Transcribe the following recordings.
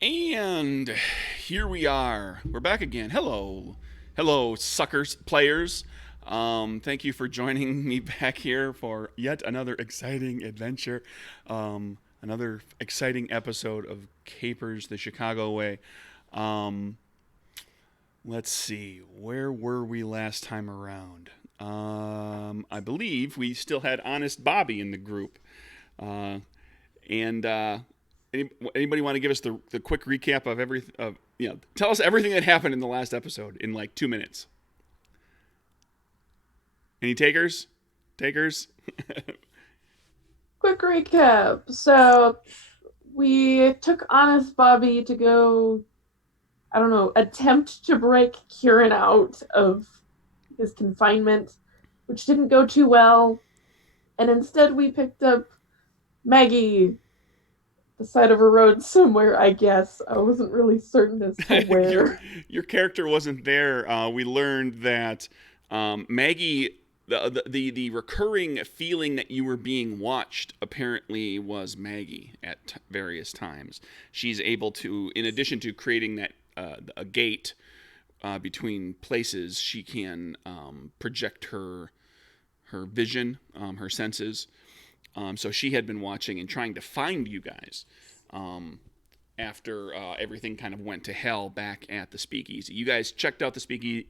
And here we are. We're back again. Hello. Hello, suckers, players. Thank you for joining me back here for yet another exciting adventure. Another exciting episode of Capers the Chicago Way. Um, let's see. Where were we last time around? I believe we still had Honest Bobby in the group. Uh, and anybody want to give us the quick recap of everything? Tell us everything that happened in the last episode in like 2 minutes. Any takers? Takers? Quick recap. So we took Honest Bobby to go, I don't know, attempt to break Kieran out of his confinement, which didn't go too well. And instead we picked up Maggie, the side of a road somewhere, I guess. I wasn't really certain as to your where. your character wasn't there. We learned that Maggie. The recurring feeling that you were being watched apparently was Maggie at various times. She's able to, in addition to creating that a gate between places, she can project her vision, her senses. So she had been watching and trying to find you guys um, after everything kind of went to hell back at the speakeasy. You guys checked out the speakeasy,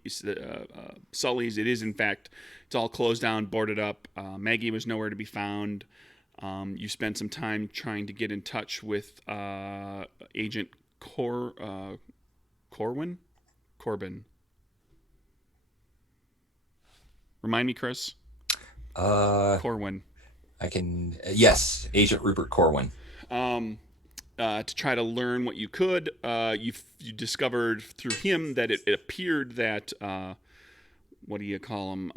Sully's. It is, in fact, it's all closed down, boarded up. Maggie was nowhere to be found. You spent some time trying to get in touch with Agent Corwin? Corbin. Remind me, Chris. Uh, Corwin. I can. Yes, Agent Rupert Corwin. Um, to try to learn what you could. You discovered through him that it appeared that what do you call him?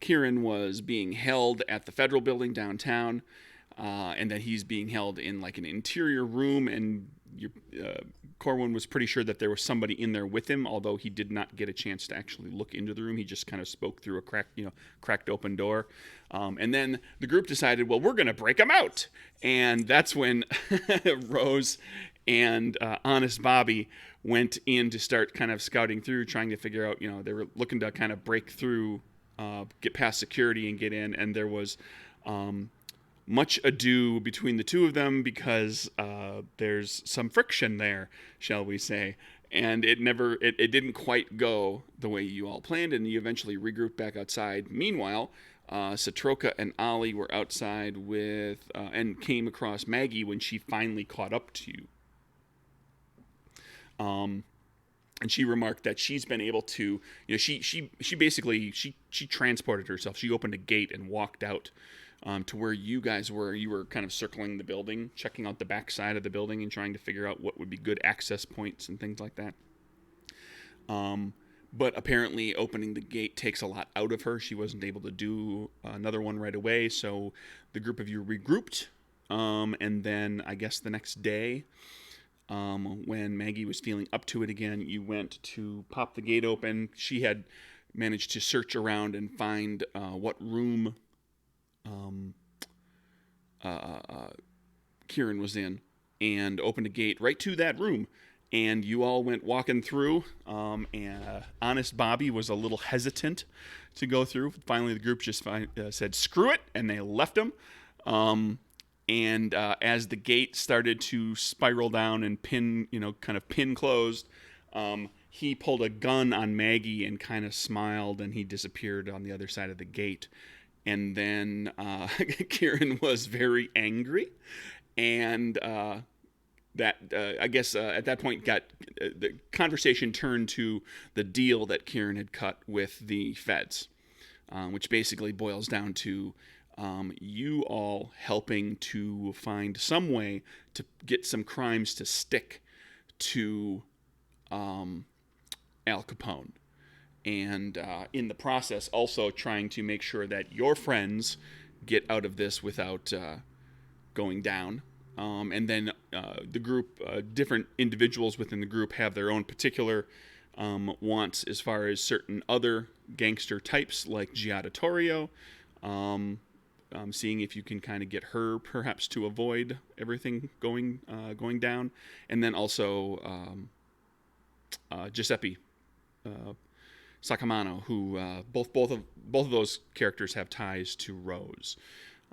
Kieran was being held at the federal building downtown, and that he's being held in like an interior room. And Corwin was pretty sure that there was somebody in there with him, although he did not get a chance to actually look into the room. He just kind of spoke through a cracked open door. And then the group decided, well, we're going to break him out. And that's when Rose and Honest Bobby went in to start kind of scouting through, trying to figure out, they were looking to kind of break through, get past security and get in. And there was much ado between the two of them because there's some friction there, shall we say. And it didn't quite go the way you all planned, and you eventually regrouped back outside. Meanwhile, Satroka and Ollie were outside with and came across Maggie when she finally caught up to you. And she remarked that she's been able to, she basically she transported herself. She opened a gate and walked out to where you guys were. You were kind of circling the building, checking out the back side of the building, and trying to figure out what would be good access points and things like that. But apparently, opening the gate takes a lot out of her. She wasn't able to do another one right away, so the group of you regrouped. And then I guess the next day, when Maggie was feeling up to it again, you went to pop the gate open. She had managed to search around and find what room um, Kieran was in, and opened a gate right to that room. And you all went walking through, and Honest Bobby was a little hesitant to go through. Finally, the group just said, screw it, and they left him. And as the gate started to spiral down and kind of pin closed, he pulled a gun on Maggie and kind of smiled, and he disappeared on the other side of the gate. And then Kieran was very angry, and I guess at that point got the conversation turned to the deal that Kieran had cut with the feds, which basically boils down to you all helping to find some way to get some crimes to stick to Al Capone. And in the process, also trying to make sure that your friends get out of this without going down. And then the group, different individuals within the group have their own particular wants as far as certain other gangster types like Giada Torrio, seeing if you can kind of get her perhaps to avoid everything going down, and then also Giuseppe Sacamano, who both of those characters have ties to Rose,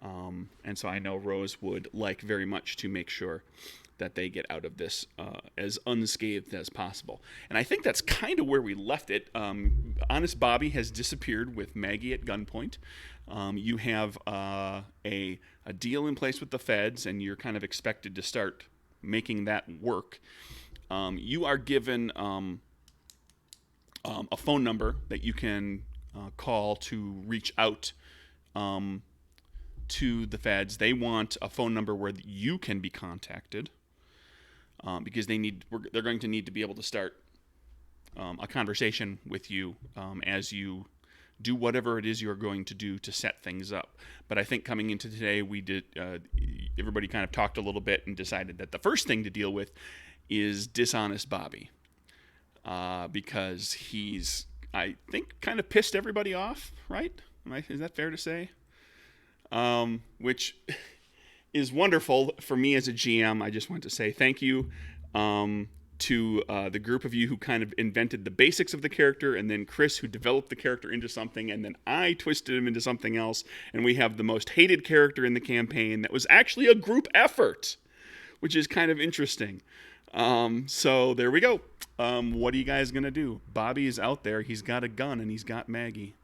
and so I know Rose would like very much to make sure that they get out of this as unscathed as possible. And I think that's kind of where we left it. Honest Bobby has disappeared with Maggie at gunpoint. You have a deal in place with the feds, and you're kind of expected to start making that work. You are given a phone number that you can call to reach out to the feds. They want a phone number where you can be contacted. Because they're going to need to be able to start a conversation with you as you do whatever it is you're going to do to set things up. But I think coming into today, we did everybody kind of talked a little bit and decided that the first thing to deal with is dishonest Bobby, because he's, I think, kind of pissed everybody off. Right? Is that fair to say? Which is wonderful for me as a GM. I just want to say thank you to the group of you who kind of invented the basics of the character, and then Chris, who developed the character into something, and then I twisted him into something else, and we have the most hated character in the campaign that was actually a group effort, which is kind of interesting. So there we go. What are you guys going to do? Bobby is out there. He's got a gun, and he's got Maggie.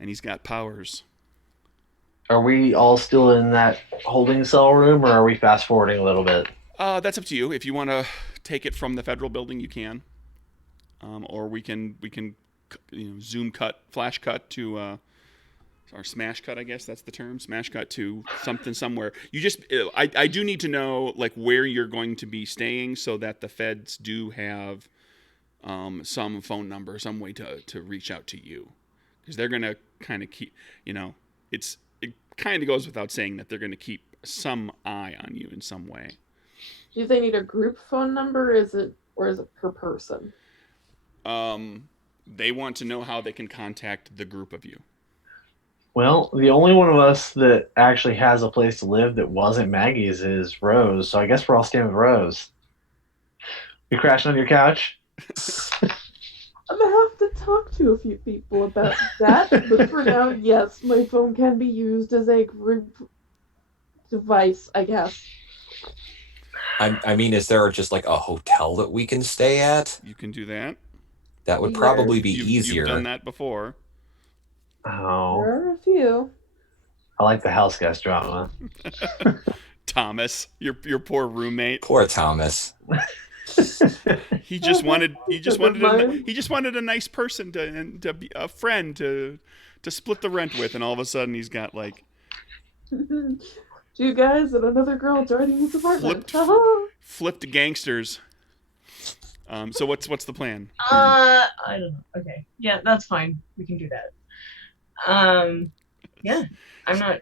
And he's got powers. Are we all still in that holding cell room, or are we fast forwarding a little bit? That's up to you. If you want to take it from the federal building, you can, or we can zoom cut, flash cut to, or smash cut. I guess that's the term. Smash cut to something somewhere. You just, I do need to know like where you're going to be staying, so that the feds do have some phone number, some way to reach out to you, because they're gonna kind of keep, it kind of goes without saying that they're going to keep some eye on you in some way. Do they need a group phone number, or is it per person? They want to know how they can contact the group of you. Well, the only one of us that actually has a place to live that wasn't Maggie's is Rose, so I guess we're all staying with Rose. You crashing on your couch? I'm gonna have to talk to a few people about that, but for now, yes, my phone can be used as a group device, I guess. I mean, is there just like a hotel that we can stay at? You can do that. That would probably be easier. You've done that before. Oh. There are a few. I like the house guest drama. Thomas, your poor roommate. Poor Thomas. He just wanted a nice person to be a friend to split the rent with, and all of a sudden he's got like 2 guys and another girl joining his apartment. Flipped gangsters. So what's the plan? I don't know. Okay. Yeah, that's fine. We can do that. Yeah. I'm not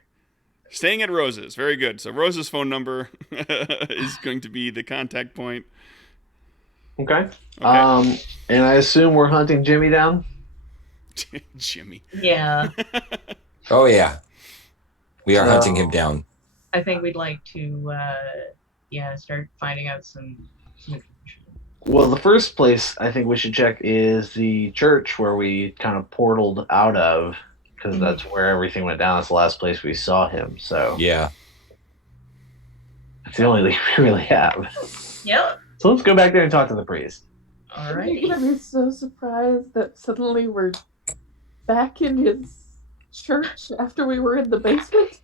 Staying at Rose's. Very good. So Rose's phone number is going to be the contact point. Okay. And I assume we're hunting Jimmy down? Jimmy. Yeah. Oh, yeah. We are hunting him down. I think we'd like to start finding out some information. Well, the first place I think we should check is the church where we kind of portaled out of, because that's where everything went down. That's the last place we saw him. So yeah, that's the only lead we really have. Yep. So let's go back there and talk to the priest. All Are right. you gonna be so surprised that suddenly we're back in his church after we were in the basement?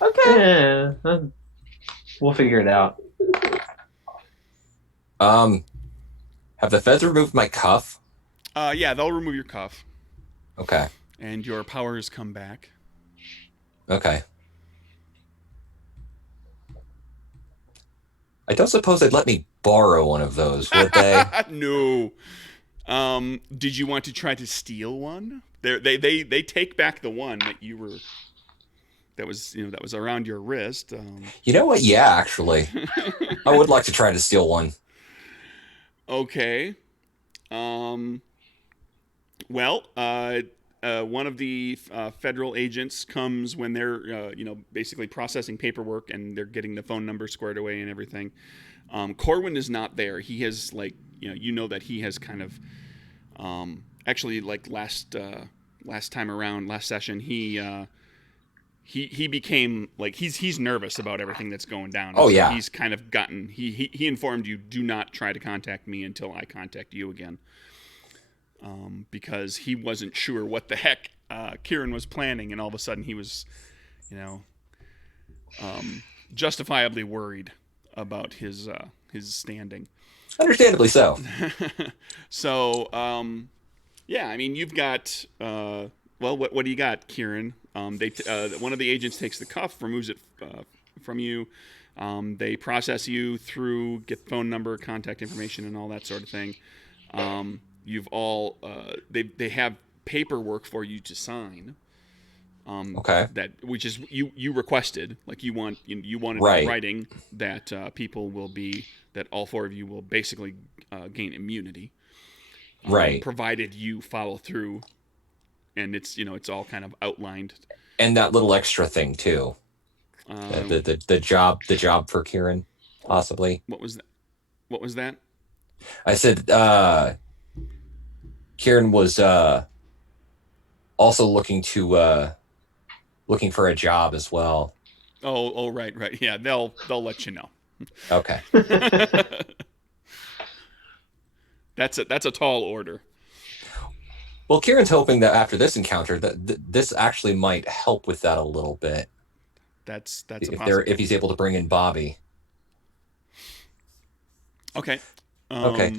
Okay. Yeah, we'll figure it out. Have the feds removed my cuff? Yeah, they'll remove your cuff. Okay. And your powers come back. Okay. I don't suppose they'd let me borrow one of those, would they? No. Did you want to try to steal one? They take back the one that was around your wrist. You know what? Yeah, actually. I would like to try to steal one. Okay. Well, one of the federal agents comes when they're, basically processing paperwork and they're getting the phone number squared away and everything. Corwin is not there. He has that he has kind of, actually like last time around, last session, he became like he's nervous about everything that's going down. And Oh, so yeah. he's kind of gotten he informed you, do not try to contact me until I contact you again. Because he wasn't sure what the heck Kieran was planning, and all of a sudden he was, justifiably worried about his standing. Understandably so. So, yeah, I mean, you've got what do you got, Kieran? One of the agents takes the cuff, removes it from you. They process you through, get phone number, contact information, and all that sort of thing. You've all they have paperwork for you to sign. Okay. Which is you requested, like you wanted Right. in writing that that all four of you will basically gain immunity. Right. Provided you follow through, and it's all kind of outlined. And that little extra thing too. The job for Kieran, possibly. What was that? What was that? I said Kieran was also looking for a job as well. Oh, right. Yeah, they'll let you know. Okay. That's a tall order. Well, Kieran's hoping that after this encounter, that this actually might help with that a little bit. That's a possibility. If he's able to bring in Bobby. Okay. Okay.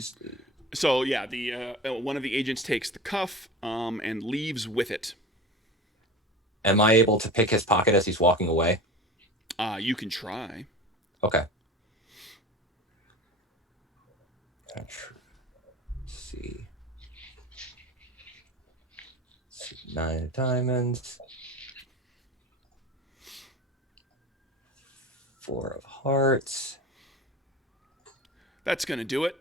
So yeah, the one of the agents takes the cuff and leaves with it. Am I able to pick his pocket as he's walking away? You can try. Okay. Let's see. 9 of diamonds. 4 of hearts. That's gonna do it.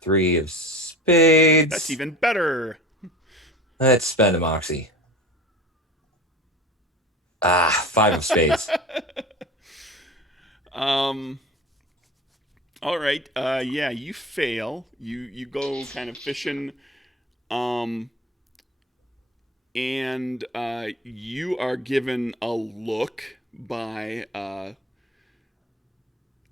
3 of spades. That's even better. Let's spend a moxie. 5 of spades. All right. Yeah, you fail. You go kind of fishing, and you are given a look by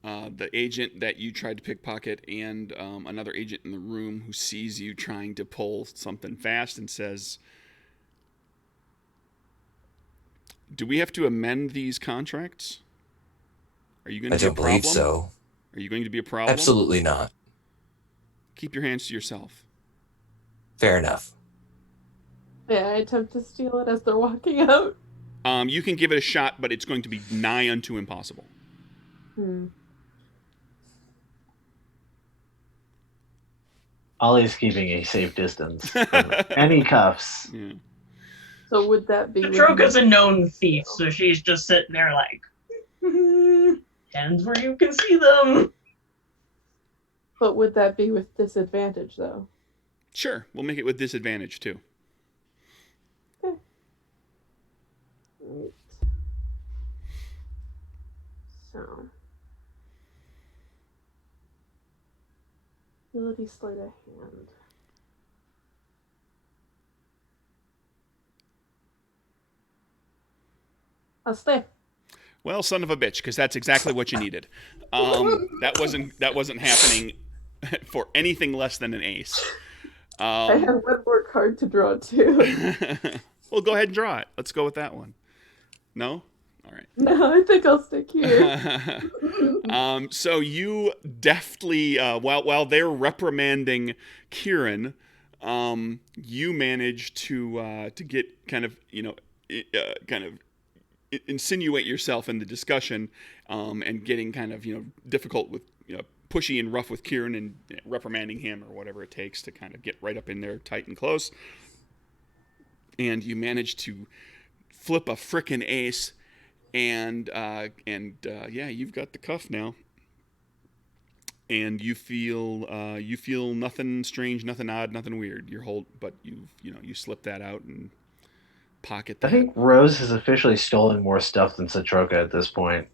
the agent that you tried to pickpocket, and another agent in the room who sees you trying to pull something fast and says, "Do we have to amend these contracts? Are you going to I be a don't problem? believe so. Are you going to be a problem? Absolutely not. Keep your hands to yourself." Fair enough. Yeah, I attempt to steal it as they're walking out. You can give it a shot, but it's going to be nigh unto impossible. Ollie's keeping a safe distance from any cuffs. Yeah. So would that be... Troka's a known thief, so she's just sitting there like, hands where you can see them. But would that be with disadvantage, though? Sure, we'll make it with disadvantage too. Okay. Right. So... ability sleight of hand. I'll stay. Well, son of a bitch, because that's exactly what you needed. That wasn't happening for anything less than an ace. I have one more card to draw too. Well, go ahead and draw it. Let's go with that one. No? All right. No, I think I'll stick here. So you deftly, while they're reprimanding Kieran, you manage to get kind of insinuate yourself in the discussion, and getting kind of difficult with pushy and rough with Kieran, and reprimanding him or whatever it takes to kind of get right up in there tight and close. And you manage to flip a frickin' ace. And yeah, you've got the cuff now. and you feel nothing strange, nothing odd, nothing weird. But you slip that out and pocket I that. think Rose has officially stolen more stuff than Satroka at this point.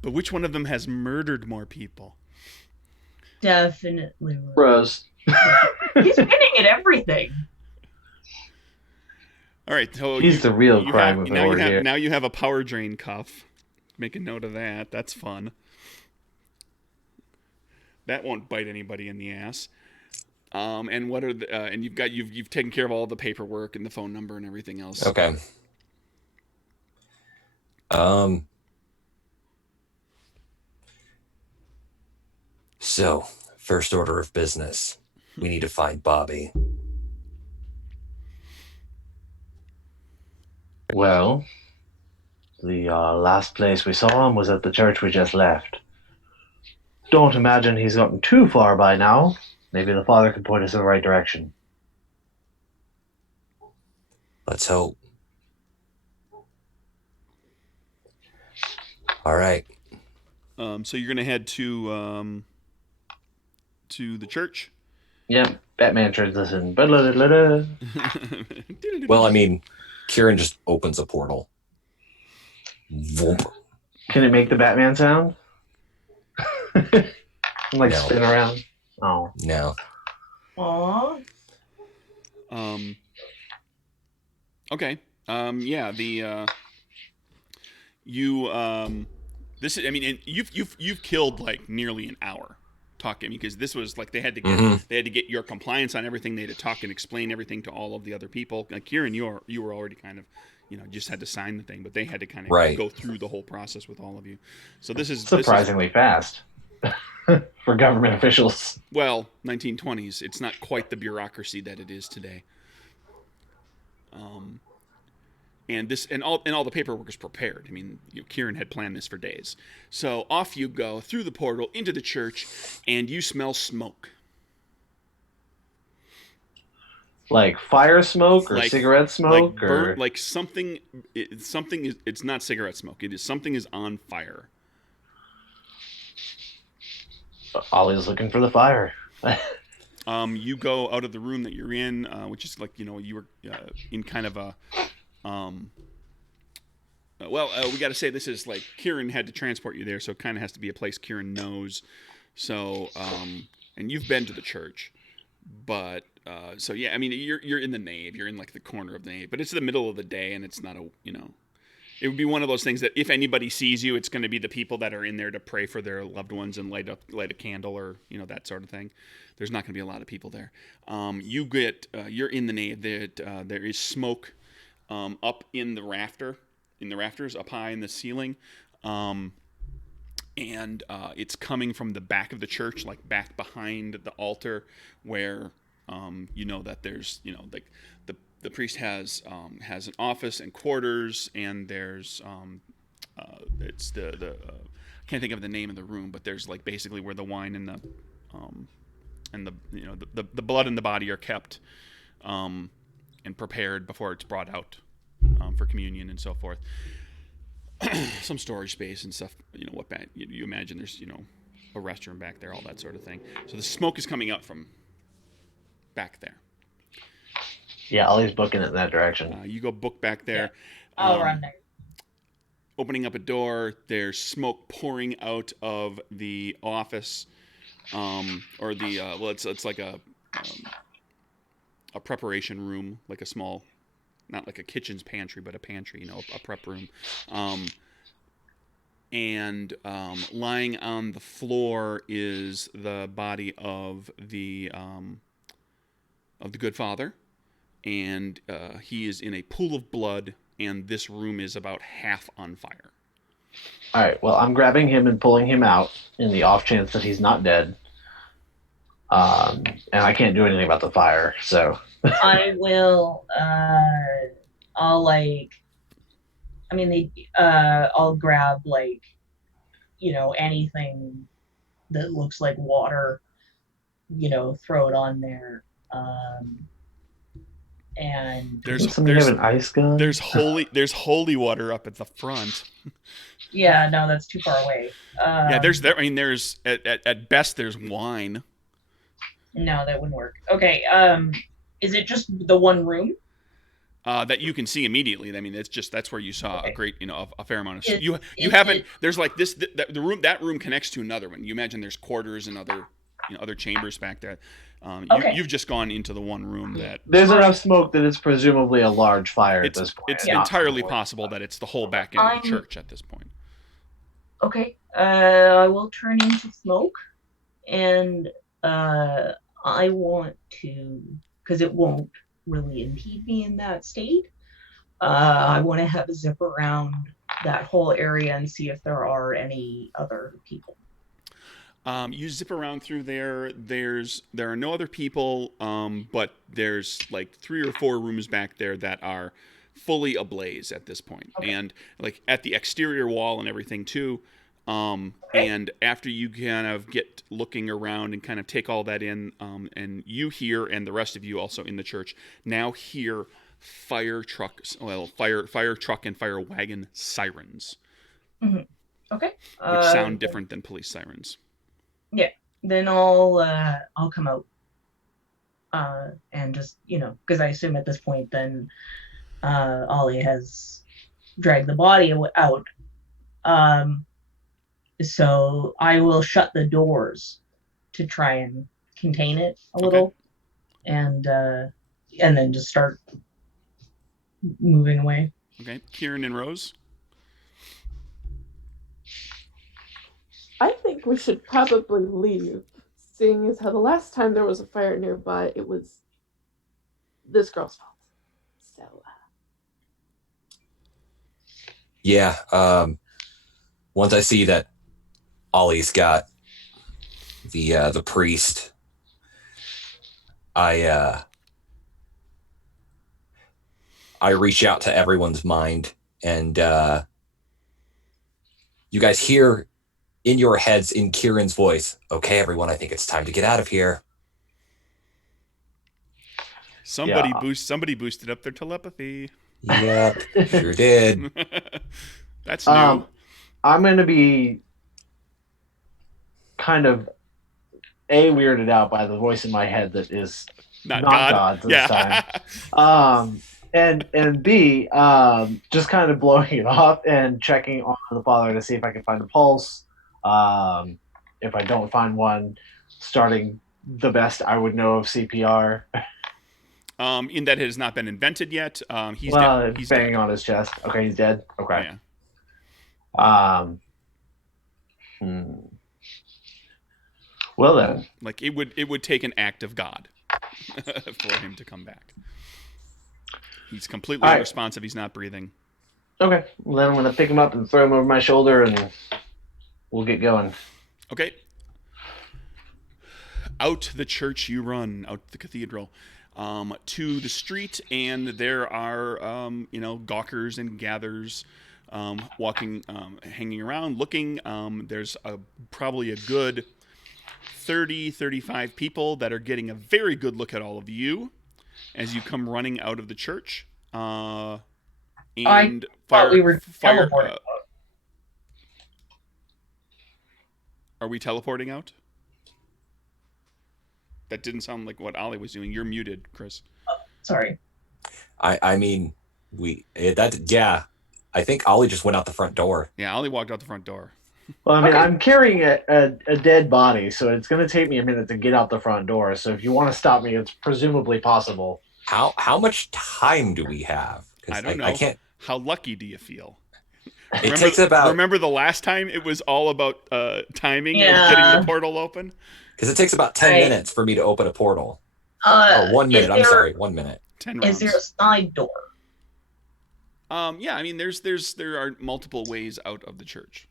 But which one of them has murdered more people? Definitely. Rose. He's winning at everything. All right, so He's the real crime of the horde here. Now you have a power drain cuff. Make a note of that. That's fun. That won't bite anybody in the ass. And what are and you've taken care of all the paperwork and the phone number and everything else. Okay. So, first order of business. We need to find Bobby. Well, the last place we saw him was at the church we just left. Don't imagine he's gotten too far by now. Maybe the father can point us in the right direction. Let's hope. All right. So you're gonna head to the church. Yep, Batman transition. Well, I mean, Kieran just opens a portal. Voomp. Can it make the Batman sound? Like No. spin around? Oh. No. Aww. Okay. Yeah. This is. I mean, and you've killed like nearly an hour talking because this was like they had to get your compliance on everything. They had to talk and explain everything to all of the other people. Like Kieran, you were already kind of, just had to sign the thing, but they had to kind of go through the whole process with all of you. So this is surprisingly fast for government officials. Well, 1920s. It's not quite the bureaucracy that it is today. And all the paperwork is prepared. I mean, Kieran had planned this for days. So off you go through the portal into the church, and you smell smoke. Like fire smoke or Like- cigarette smoke like or like something. It's not cigarette smoke. It is something is on fire. Ollie's looking for the fire. You go out of the room that you're in, which is like you were in kind of a. We got to say this is like Kieran had to transport you there, so it kind of has to be a place Kieran knows. So, and you've been to the church, but so yeah, I mean you're in the nave, you're in like the corner of the nave, but it's the middle of the day, and it's not it would be one of those things that if anybody sees you, it's going to be the people that are in there to pray for their loved ones and light a candle or that sort of thing. There's not going to be a lot of people there. You're in the nave. There is smoke up in the rafters up high in the ceiling, and it's coming from the back of the church, like back behind the altar, where that there's like the priest has an office and quarters, and there's it's the I can't think of the name of the room, but there's like basically where the wine and the blood and the body are kept and prepared before it's brought out for communion and so forth. Some storage space and stuff. You imagine there's a restroom back there, all that sort of thing. So the smoke is coming out from back there. Yeah, Ollie's booking it in that direction. You go book back there. Yeah. I'll run there. Opening up a door, there's smoke pouring out of the office, or the it's like a preparation room, like a small, not like a kitchen's pantry, but a pantry, a prep room. And lying on the floor is the body of the good father, and he is in a pool of blood, and this room is about half on fire. All right, well, I'm grabbing him and pulling him out in the off chance that he's not dead. And I can't do anything about the fire, so... I will, I'll grab anything that looks like water, throw it on there. And Does somebody have an ice gun? There's holy water up at the front. Yeah, no, that's too far away. Yeah, there's at best there's wine. No, that wouldn't work. Okay. Is it just the one room? That you can see immediately. I mean, that's where you saw a Okay. great, a fair amount of. Is, You is haven't. it There's like this. The room, that room connects to another one. You imagine there's quarters and other chambers back there. okay? You've just gone into the one room that There's enough smoke that it's presumably a large fire at it's this point. it's and not entirely somewhere. possible that it's the whole back end of the I'm- church at this point. Okay. I will turn into smoke, and I want to, because it won't really impede me in that state. I want to have a zip around that whole area and see if there are any other people. You zip around through there. There are no other people, but there's like 3 or 4 rooms back there that are fully ablaze at this point, Okay. and like at the exterior wall and everything too. Okay. And after you kind of get looking around and kind of take all that in, and you hear, and the rest of you also in the church now hear fire truck and fire wagon sirens, Okay. which sound different than police sirens. Then I'll come out. And just, because I assume at this point then Ollie has dragged the body out. So I will shut the doors to try and contain it a little, and then just start moving away. Okay, Kieran and Rose. I think we should probably leave, seeing as how the last time there was a fire nearby, it was this girl's fault. So, Yeah. Once I see that Ollie's got the priest, I reach out to everyone's mind, and you guys hear in your heads, in Kieran's voice, "Okay, everyone, I think it's time to get out of here." Somebody Yeah. boosted up their telepathy. Yep, sure did. That's new. I'm going to be kind of weirded out by the voice in my head that is Not not God. God this time. And B, just kind of blowing it off and checking on the father to see if I can find a pulse. If I don't find one, starting the best I would know of CPR. In that it has not been invented yet. He's Well, he's banging dead. on his chest. Okay, he's dead. Oh, Okay. yeah. Well then, Like it would take an act of God for him to come back. He's completely All right. unresponsive. He's not breathing. okay. Well, then I'm gonna pick him up and throw him over my shoulder, and we'll get going. Okay. Out the church you run, out the cathedral, to the street, and there are, gawkers and gathers walking, hanging around, looking. There's probably a good 30, 35 people that are getting a very good look at all of you as you come running out of the church. And thought we were teleporting. Are we teleporting out? That didn't sound like what Ollie was doing. You're muted, Chris. Sorry. I mean, I think Ollie just went out the front door. Yeah, Ollie walked out the front door. Well, I mean, Okay. I'm carrying a dead body, so it's gonna take me a minute to get out the front door. So if you want to stop me, it's presumably possible. How much time do we have? 'Cause I don't know. I can't. How lucky do you feel? It takes about Remember the last time it was all about timing Yeah. of getting the portal open? because it takes about 10 Right. minutes for me to open a portal. Oh, 1 minute. I'm sorry, 1 minute. 10 rounds. Is there a side door? Yeah, I mean, there are multiple ways out of the church.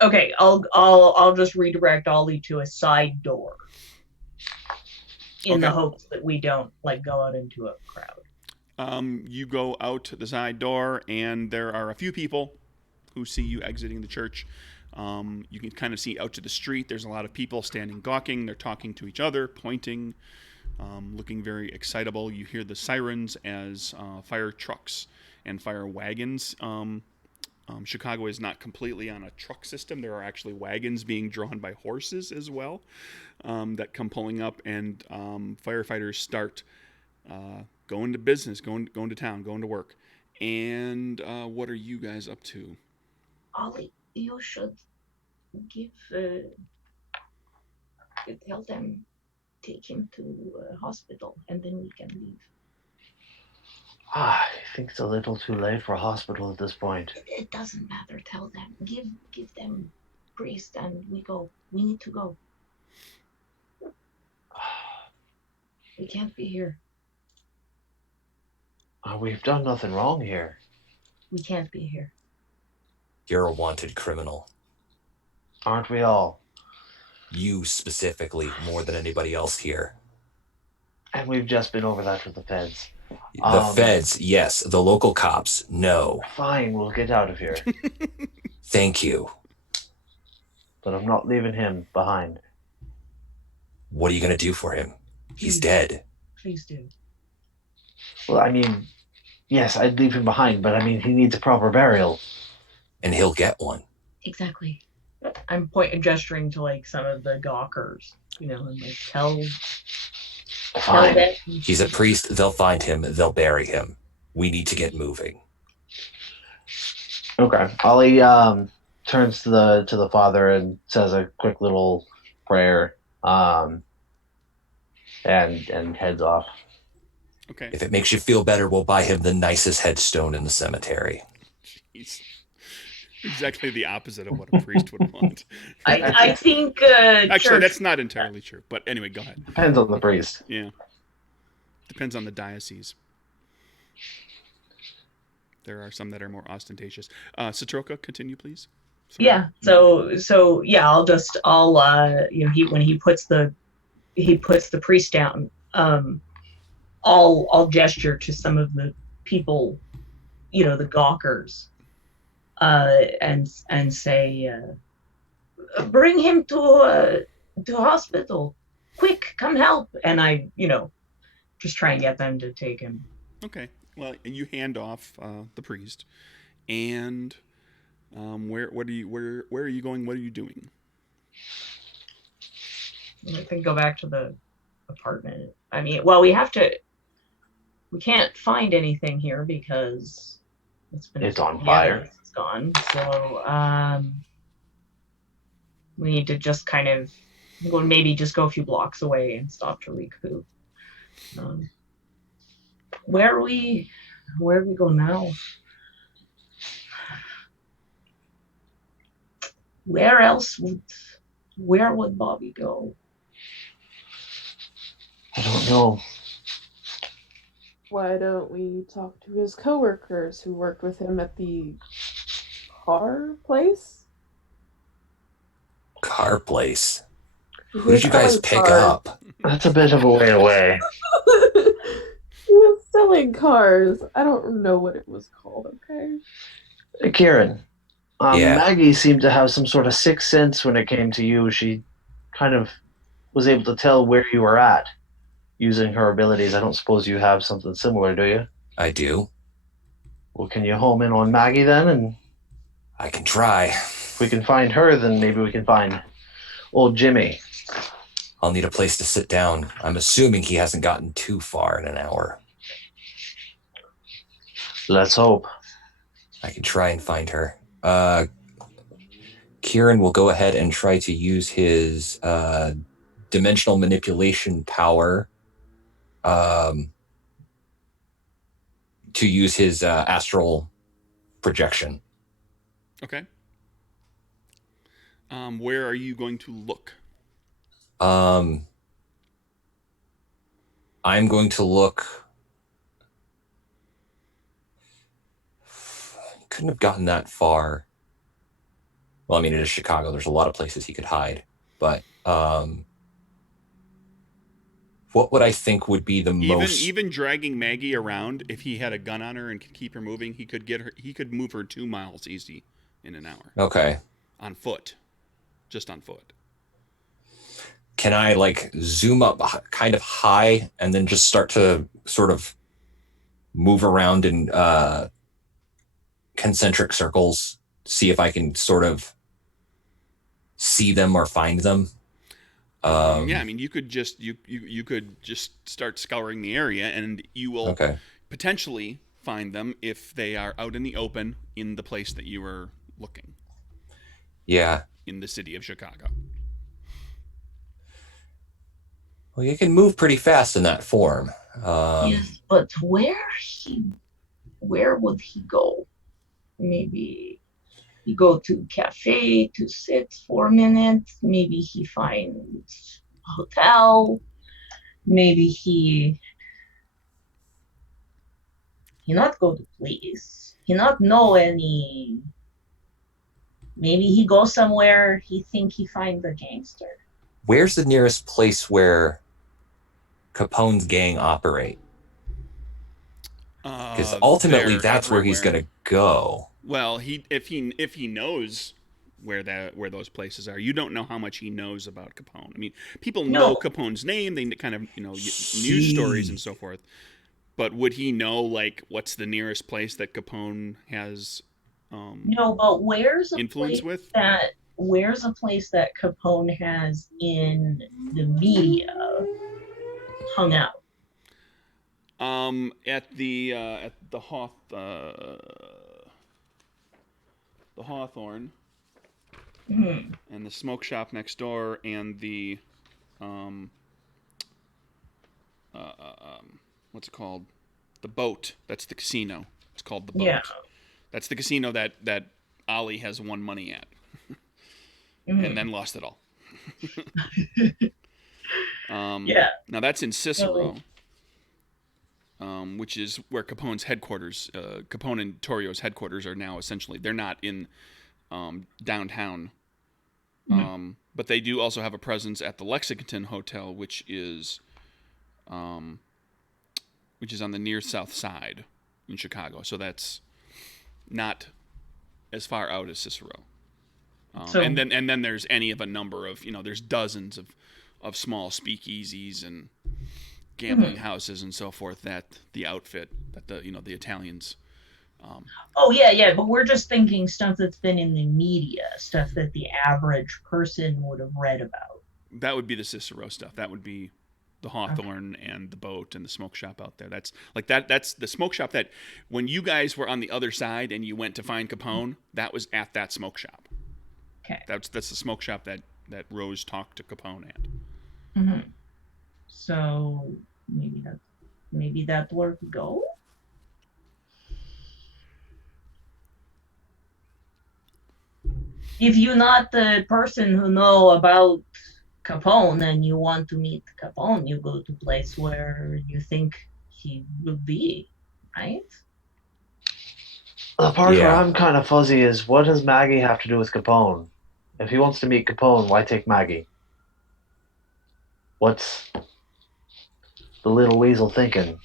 Okay, I'll just redirect Ollie to a side door. In the Okay. hopes that we don't go out into a crowd. You go out the side door, and there are a few people who see you exiting the church. You can kind of see out to the street. There's a lot of people standing gawking. They're talking to each other, pointing, looking very excitable. You hear the sirens as fire trucks and fire wagons Chicago is not completely on a truck system. There are actually wagons being drawn by horses as well that come pulling up, and firefighters start going to business, going to town, going to work. And what are you guys up to? Ollie, you should give tell them take him to hospital, and then we can leave. I think it's a little too late for a hospital at this point. It doesn't matter. Tell them. Give them priest, and we go. We need to go. We can't be here. We've done nothing wrong here. We can't be here. You're a wanted criminal. Aren't we all? You specifically, more than anybody else here. And we've just been over that with the feds. The feds, yes. The local cops, no. Fine, we'll get out of here. Thank you. But I'm not leaving him behind. What are you going to do for him? He's dead. Please do. Well, I mean, yes, I'd leave him behind, but I mean, he needs a proper burial. And he'll get one. Exactly. I'm gesturing to like some of the gawkers, and like tell Fine. them. He's a priest. They'll find him. They'll bury him. We need to get moving. Okay. Ollie turns to the father and says a quick little prayer, and heads off. Okay. If it makes you feel better, we'll buy him the nicest headstone in the cemetery. Jeez. Exactly the opposite of what a priest would want. I think Actually, church, that's not entirely true. But anyway, go ahead. Depends on the priest. Yeah. Depends on the diocese. There are some that are more ostentatious. Satroka, continue, please. Sorry. Yeah. So yeah, I'll when he puts the priest down, I'll gesture to some of the people, the gawkers, and say, bring him to hospital, quick, come help, and I just try and get them to take him. Okay. Well, and you hand off the priest, and where are you going? What are you doing? I think go back to the apartment. I mean, well, we can't find anything here because It's on fire. It's gone. So we need to just kind of maybe just go a few blocks away and stop to recoup. Where do we go now? Where would Bobby go? I don't know. Why don't we talk to his coworkers who worked with him at the car place? Car place. He Who was did you guys selling pick cars. up? That's a bit of a way away. He was selling cars. I don't know what it was called, okay? Kieran, Yeah. Maggie seemed to have some sort of sixth sense when it came to you. She kind of was able to tell where you were at using her abilities. I don't suppose you have something similar, do you? I do. Well, can you home in on Maggie then? And I can try. if we can find her, then maybe we can find old Jimmy. I'll need a place to sit down. I'm assuming he hasn't gotten too far in an hour. Let's hope. I can try and find her. Kieran will go ahead and try to use his dimensional manipulation power to use his astral projection. Okay. Where are you going to look? I'm going to look. Couldn't have gotten that far. Well, I mean, it is Chicago. There's a lot of places he could hide. But what would I think would be the most? Even dragging Maggie around, if he had a gun on her and could keep her moving, he could get her. He could move her 2 miles easy in an hour. Okay. On foot, just on foot. Can I zoom up kind of high and then just start to sort of move around and concentric circles, see if I can sort of see them or find them. Yeah, I mean, you could just you could just start scouring the area, and you will Okay. potentially find them if they are out in the open in the place that you were looking Yeah. in the city of Chicago. Well, you can move pretty fast in that form. Yes, but where would he go? Maybe he go to a cafe to sit for a minute. Maybe he finds a hotel. Maybe he not go to police. He not know any. Maybe he go somewhere. He think he find the gangster. Where's the nearest place where Capone's gang operate? Because ultimately, They're that's where he's everywhere. going to go. Well, if he knows where those places are, you don't know how much he knows about Capone. I mean, people know No. Capone's name. They kind of news See. stories and so forth. But would he know like what's the nearest place that Capone has No, but influence with? where's a place that Capone has in the media hung out? At the Hawthorne Hmm. and the smoke shop next door and the um, what's it called? The Boat. That's the casino. It's called the Boat. Yeah. That's the casino that Ollie has won money at Mhm. and then lost it all. Yeah. Now that's in Cicero, which is where Capone's headquarters, Capone and Torrio's headquarters are now essentially. They're not in downtown, but they do also have a presence at the Lexington Hotel, which is on the near south side in Chicago. So that's not as far out as Cicero. So- and then there's any of a number of there's dozens of small speakeasies and gambling houses and so forth that the outfit that the Italians. Oh yeah, but we're just thinking stuff that's been in the media, stuff that the average person would have read about. That would be the Cicero stuff. That would be the Hawthorne and the Boat and the smoke shop out there. That's like that. That's the smoke shop that when you guys were on the other side and you went to find Capone, that was at that smoke shop. Okay. That's the smoke shop that Rose talked to Capone at. Mm-hmm. So maybe that's where we go. If you're not the person who know about Capone and you want to meet Capone, you go to a place where you think he will be, right? The part where Yeah. I'm kind of fuzzy is what does Maggie have to do with Capone? If he wants to meet Capone, why take Maggie? What's the little weasel thinking?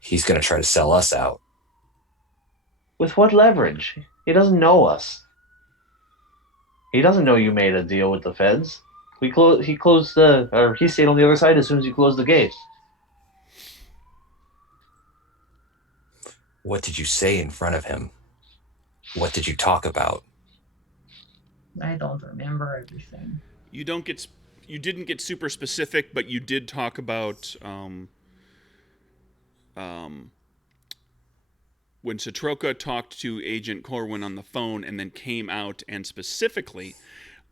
He's going to try to sell us out. With what leverage? He doesn't know us. He doesn't know you made a deal with the feds. He stayed on the other side as soon as you closed the gate. What did you say in front of him? What did you talk about? I don't remember everything. You didn't get super specific, but you did talk about when Satroka talked to Agent Corwin on the phone and then came out and specifically,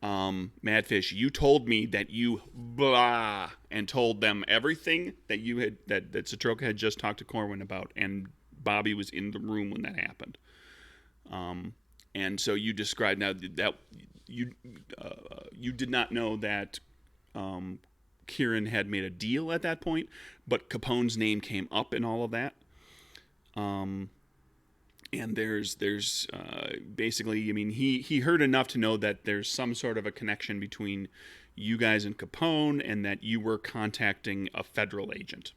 Madfish, you told me that you blah and told them everything that you had that Satroka had just talked to Corwin about, and Bobby was in the room when that happened. And so you described now that you did not know that Kieran had made a deal at that point, but Capone's name came up in all of that. And there's basically, I mean, he heard enough to know that there's some sort of a connection between you guys and Capone, and that you were contacting a federal agent.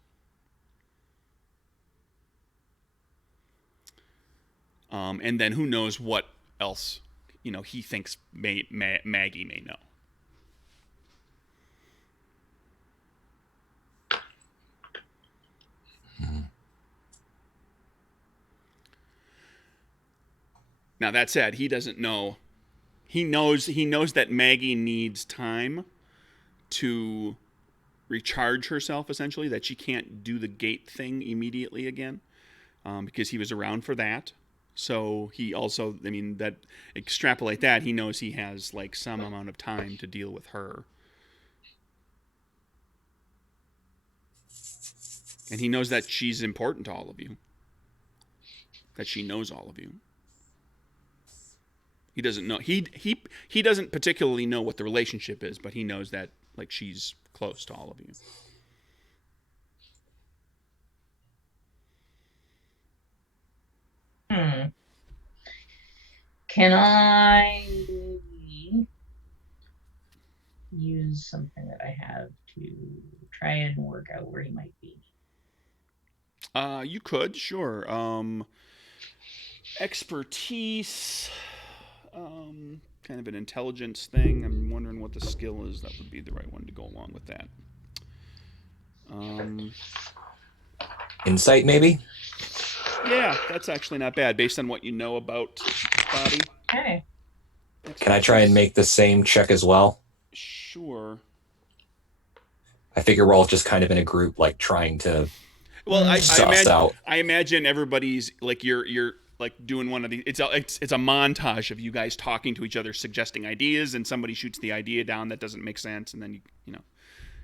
And then who knows what else, he thinks Maggie may know. Now that said, he doesn't know. He knows that Maggie needs time to recharge herself, essentially, that she can't do the gate thing immediately again, because he was around for that. So he also, I mean, that extrapolate that, he knows he has like some amount of time to deal with her. And he knows that she's important to all of you. That she knows all of you. He doesn't know, he doesn't particularly know what the relationship is, but he knows that like she's close to all of you. Can I use something that I have to try and work out where he might be? You could, sure. Expertise, kind of an intelligence thing. I'm wondering what the skill is that would be the right one to go along with that. Insight, maybe? Yeah, that's actually not bad based on what you know about Bobby. Okay. Can I try and make the same check as well? Sure. I figure we're all just kind of in a group, like trying to Well, suss out. I imagine everybody's like you're like doing one of these. It's a montage of you guys talking to each other, suggesting ideas, and somebody shoots the idea down that doesn't make sense, and then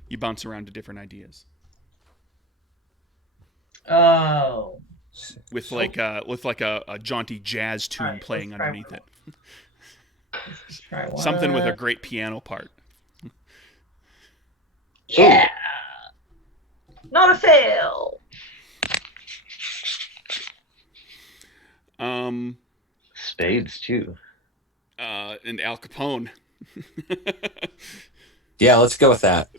you bounce around to different ideas. Oh. With like a jaunty jazz tune playing underneath it. Let's try one. Something with a great piano part. Yeah. Not a fail. Spades too. And Al Capone. Yeah, let's go with that.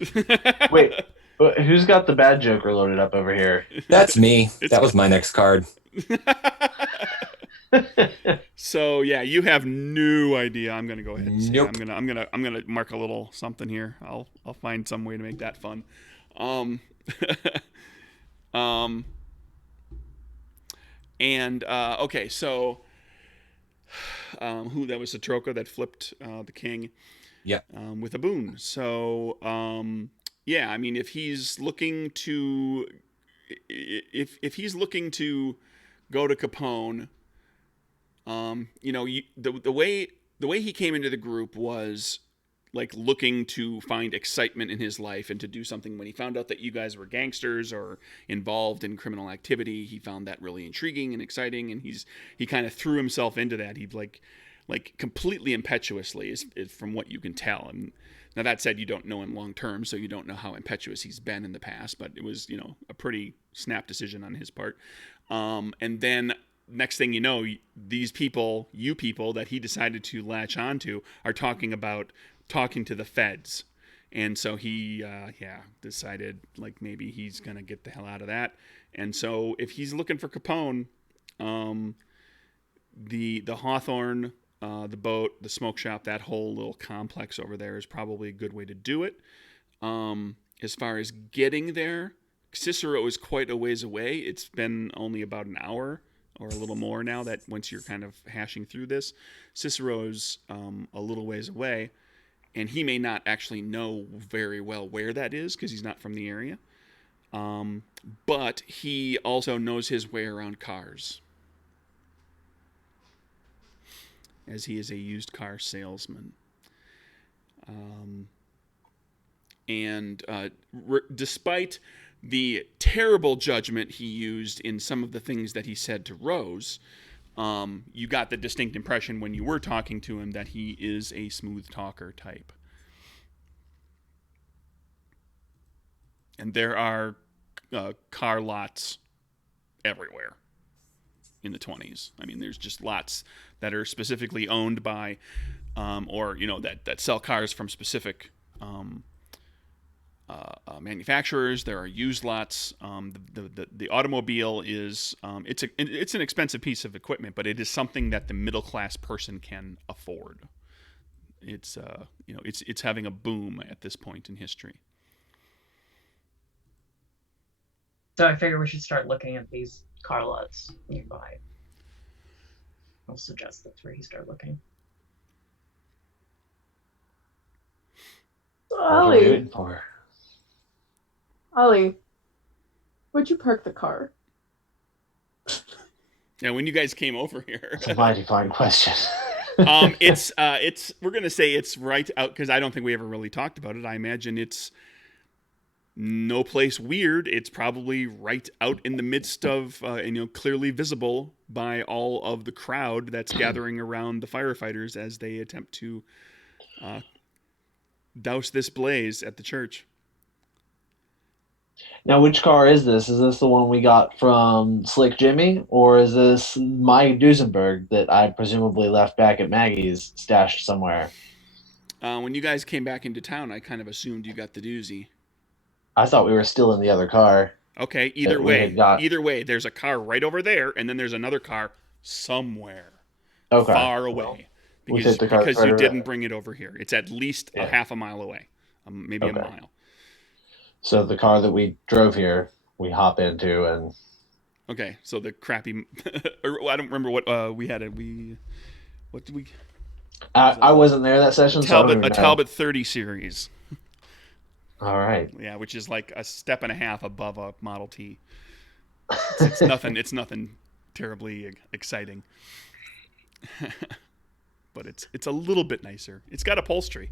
Wait, who's got the bad Joker loaded up over here? That's me. That was my next card. So yeah, you have no idea. I'm gonna go ahead and say Nope. I'm gonna mark a little something here. I'll find some way to make that fun. And okay, so who that was Satroka that flipped the king. Yeah. With a boon. So yeah, I mean, if he's looking to go to Capone, the way he came into the group was like looking to find excitement in his life and to do something. When he found out that you guys were gangsters or involved in criminal activity, he found that really intriguing and exciting, and he kind of threw himself into that. He like completely impetuously is from what you can tell. And now that said, you don't know him long term, so you don't know how impetuous he's been in the past, but it was, a pretty snap decision on his part. And then next thing you know, these people, that he decided to latch onto are talking to the feds. And so he, decided like maybe he's going to get the hell out of that. And so if he's looking for Capone, the Hawthorne, the boat, the smoke shop, that whole little complex over there is probably a good way to do it. As far as getting there, Cicero is quite a ways away. It's been only about an hour or a little more now that once you're kind of hashing through this. Cicero's a little ways away, and he may not actually know very well where that is because he's not from the area. But he also knows his way around cars, as he is a used car salesman. Despite the terrible judgment he used in some of the things that he said to Rose, you got the distinct impression when you were talking to him that he is a smooth talker type. And there are car lots everywhere in the 20s. I mean, there's just lots that are specifically owned by, or that sell cars from specific manufacturers. There are used lots. The automobile is it's an expensive piece of equipment, but it is something that the middle class person can afford. It's it's having a boom at this point in history. So I figure we should start looking at these car lots nearby. I'll suggest that's where you start looking. So, What are we waiting for? Ollie, where'd you park the car? Yeah, when you guys came over here. It's a mighty fine question. It's we're gonna say it's right out because I don't think we ever really talked about it. I imagine it's no place weird. It's probably right out in the midst of, and clearly visible by all of the crowd that's gathering around the firefighters as they attempt to douse this blaze at the church. Now, which car is this? Is this the one we got from Slick Jimmy, or is this my Duesenberg that I presumably left back at Maggie's stashed somewhere? When you guys came back into town, I kind of assumed you got the doozy. I thought we were still in the other car. Okay, We had either way, there's a car right over there, and then there's another car somewhere Okay. far away we because, take the car because right you over didn't there. bring it over here. It's at least a Yeah. half a mile away, maybe Okay. a mile. So the car that we drove here, we hop into, and Okay, so the crappy, or I don't remember what we had. What did we? I wasn't there that session, so I don't even know. Talbot 30 series. All right. Yeah, which is like a step and a half above a Model T. It's nothing. It's nothing terribly exciting, but it's a little bit nicer. It's got upholstery.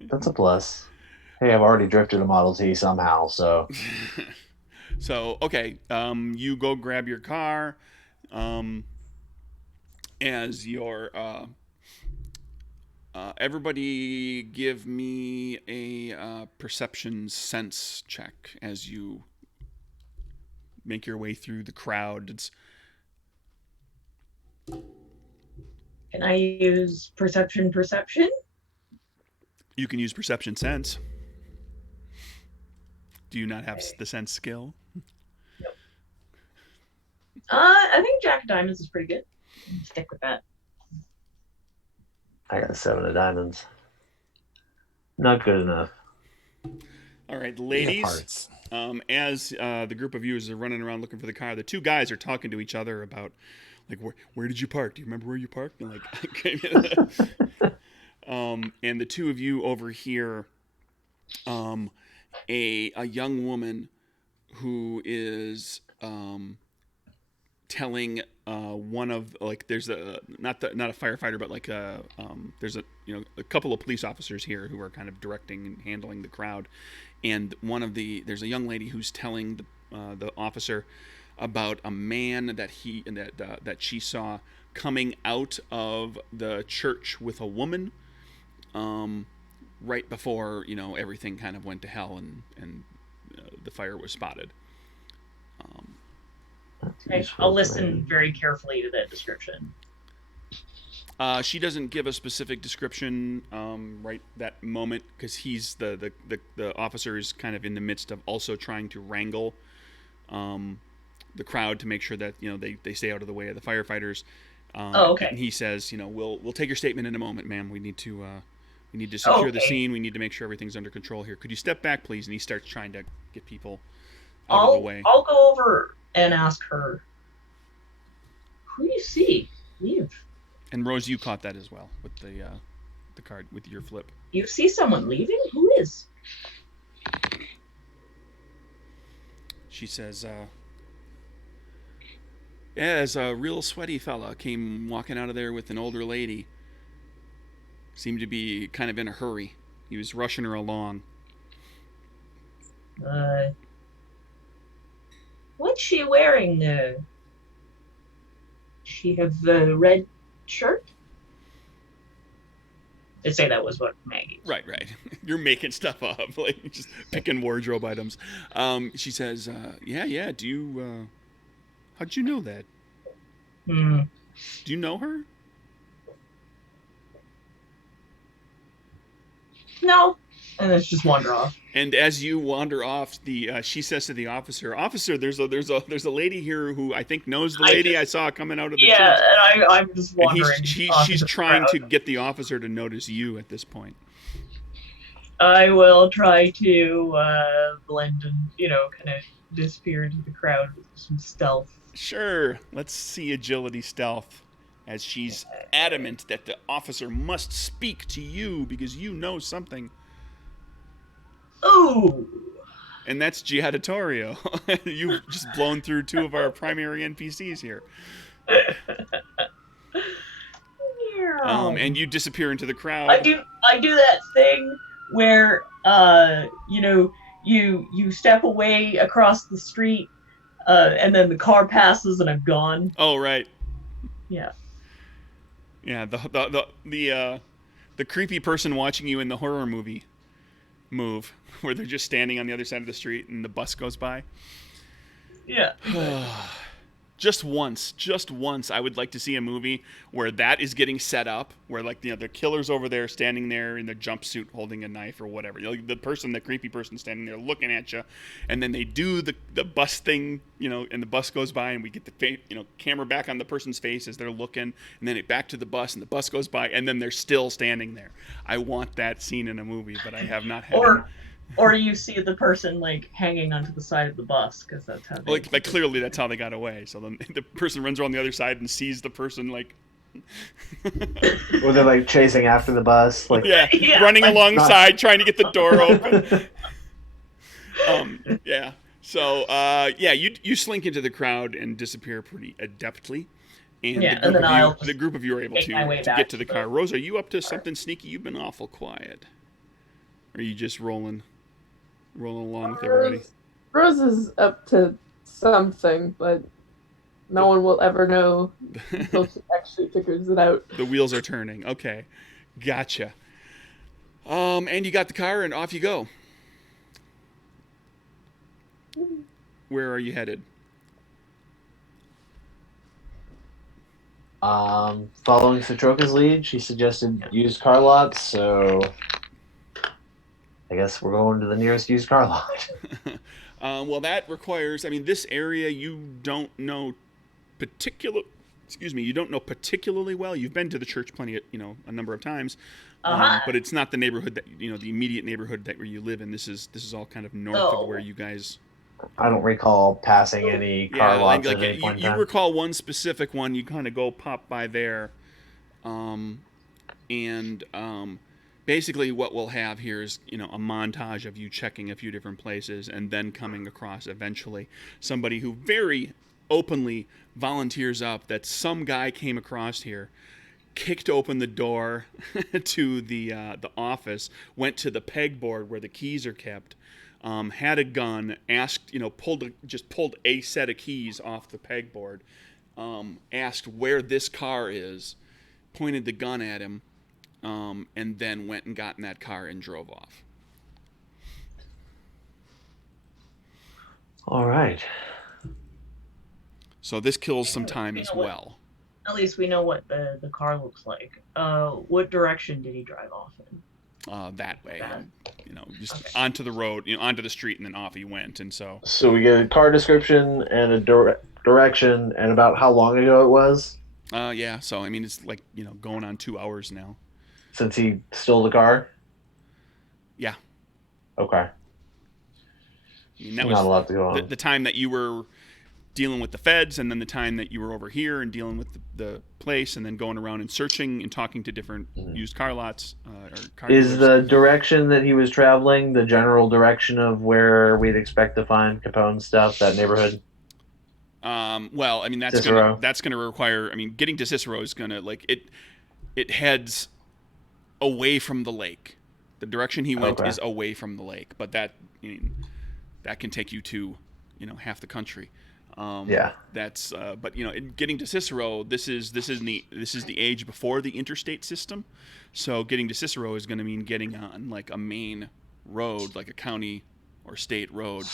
That's a plus. Hey, I've already drifted a Model T somehow, so So okay, you go grab your car. As your everybody give me a perception sense check as you make your way through the crowd. Can I use perception? You can use perception sense. Do you not have the sense skill? Nope. I think Jack of Diamonds is pretty good. Stick with that. I got 7 of diamonds. Not good enough. All right, Yeah, ladies. parts. As the group of you are running around looking for the car, the two guys are talking to each other about, like, where did you park? Do you remember where you parked? And like, and the two of you over here, a young woman who is telling one of, like, there's a not a firefighter, but like there's a couple of police officers here who are kind of directing and handling the crowd, and there's a young lady who's telling the officer about a man that she saw coming out of the church with a woman right before everything kind of went to hell and the fire was spotted. Okay, I'll listen very carefully to that description. She doesn't give a specific description right that moment because he's the officer is kind of in the midst of also trying to wrangle the crowd to make sure that they stay out of the way of the firefighters. Okay. And he says, we'll take your statement in a moment, ma'am. We need to secure the scene. We need to make sure everything's under control here. Could you step back, please? And he starts trying to get people out of the way. I'll go over and ask her, who do you see leave? And Rose, you caught that as well with the card with your flip. You see someone leaving? Who is? She says, there's a real sweaty fella came walking out of there with an older lady. Seemed to be kind of in a hurry. He was rushing her along. What's she wearing? She have a red shirt? They say that was what Maggie. Right. You're making stuff up, like just picking wardrobe items. She says, yeah. Do you? How'd you know that? Do you know her? No. And let's just wander off. And as you wander off, she says to the officer, "Officer, there's a lady here who I think knows the lady I saw coming out of the church." And I'm just wandering. And she's trying to get the officer to notice you at this point. I will try to blend and, kind of disappear into the crowd with some stealth. Sure. Let's see agility stealth, as she's adamant that the officer must speak to you because you know something. Ooh! And that's Giadatorio. You've just blown through two of our primary NPCs here. And you disappear into the crowd. I do that thing where you step away across the street and then the car passes and I'm gone. Oh, right. Yeah. Yeah, the creepy person watching you in the horror movie move, where they're just standing on the other side of the street and the bus goes by. Yeah. Just once, I would like to see a movie where that is getting set up, where the killer's over there standing there in their jumpsuit holding a knife or whatever. The creepy person standing there looking at you, and then they do the bus thing, and the bus goes by, and we get the camera back on the person's face as they're looking, and then it back to the bus, and the bus goes by, and then they're still standing there. I want that scene in a movie, but I have not had it. Or you see the person hanging onto the side of the bus because that's how they clearly that's how they got away. So then the person runs around the other side and sees the person or they're chasing after the bus, running alongside trying to get the door open. Yeah. So you slink into the crowd and disappear pretty adeptly. And the group of you are able to get to the car. Rose, are you up to something sneaky? You've been awful quiet. Or are you just rolling along with everybody? Rose is up to something, but no one will ever know until she actually figures it out. The wheels are turning. Okay. Gotcha. And you got the car and off you go. Where are you headed? Following Satroka's lead, she suggested used car lots, so I guess we're going to the nearest used car lot. Well, that requires, this area you don't know particularly well. You've been to the church a number of times, but it's not the neighborhood that, the immediate neighborhood that where you live in. This is all kind of north of where you guys... I don't recall passing any car lots at any point in time. You recall one specific one, you kind of go pop by there, basically what we'll have here is, a montage of you checking a few different places and then coming across eventually somebody who very openly volunteers up that some guy came across here, kicked open the door to the office, went to the pegboard where the keys are kept, had a gun, asked, pulled a set of keys off the pegboard, asked where this car is, pointed the gun at him, and then went and got in that car and drove off. All right. So this kills some time as well. At least we know what the car looks like. What direction did he drive off in? That way, onto the road, onto the street, and then off he went. And so we get a car description and a direction, and about how long ago it was. Yeah. So it's going on 2 hours now. Since he stole the car. Yeah. Okay. That was not a lot to go on. The time that you were dealing with the feds, and then the time that you were over here and dealing with the place, and then going around and searching and talking to different used car lots. Is the direction that he was traveling the general direction of where we'd expect to find Capone stuff, that neighborhood? Well, that's gonna require. Getting to Cicero is gonna it heads away from the lake. The direction he went is away from the lake, but that can take you to half the country. That's but getting to Cicero, this is the age before the interstate system. So getting to Cicero is going to mean getting on a main road, like a county or state road,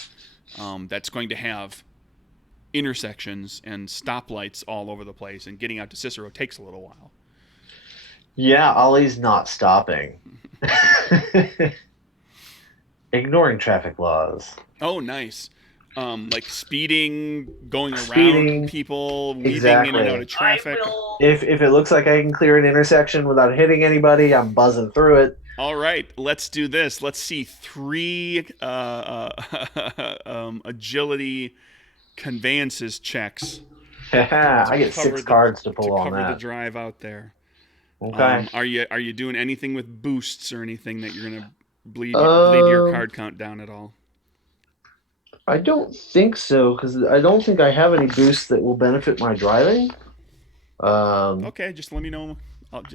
that's going to have intersections and stoplights all over the place, and getting out to Cicero takes a little while. Yeah, Ollie's not stopping. Ignoring traffic laws. Oh, nice. Speeding, going around people, weaving in and out of traffic. If it looks like I can clear an intersection without hitting anybody, I'm buzzing through it. All right, let's do this. Let's see 3 agility conveyances checks to I get cover 6 the cards to pull on that. drive out there. Okay. Are you doing anything with boosts or anything that you're gonna bleed your Um, card count down at all? I don't think so, because I don't think I have any boosts that will benefit my driving. Okay, just let me know.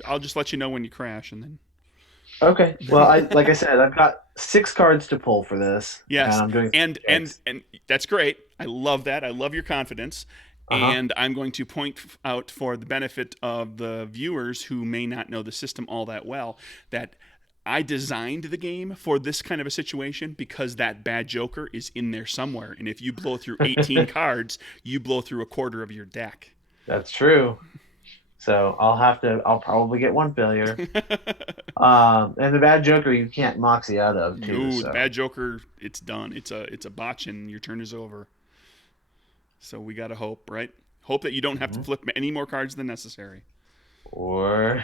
I'll just let you know when you crash, and then Okay. Well, like I said, I've got 6 cards to pull for this, and yes, I'm doing and checks. that's great. I love that. I love your confidence. Uh-huh. And I'm going to point out for the benefit of the viewers who may not know the system all that well that I designed the game for this kind of a situation because that bad joker is in there somewhere. And if you blow through 18 cards, you blow through a quarter of your deck. That's true. So I'll probably get 1 failure. And the bad joker you can't moxie out of too. No, the So bad joker, it's done. It's a botch and your turn is over. So we got to hope, right? Hope that you don't have to flip any more cards than necessary. Or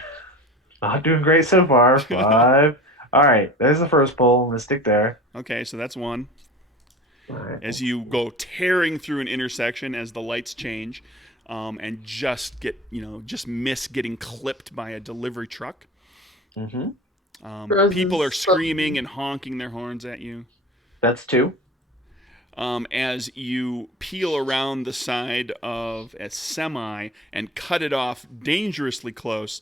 not doing great so far. 5. All right, there's the first pull. I'm gonna stick there. Okay, so that's 1. All right. As you go tearing through an intersection as the lights change, and just miss getting clipped by a delivery truck. Mm-hmm. People are screaming and honking their horns at you. That's 2. As you peel around the side of a semi and cut it off dangerously close,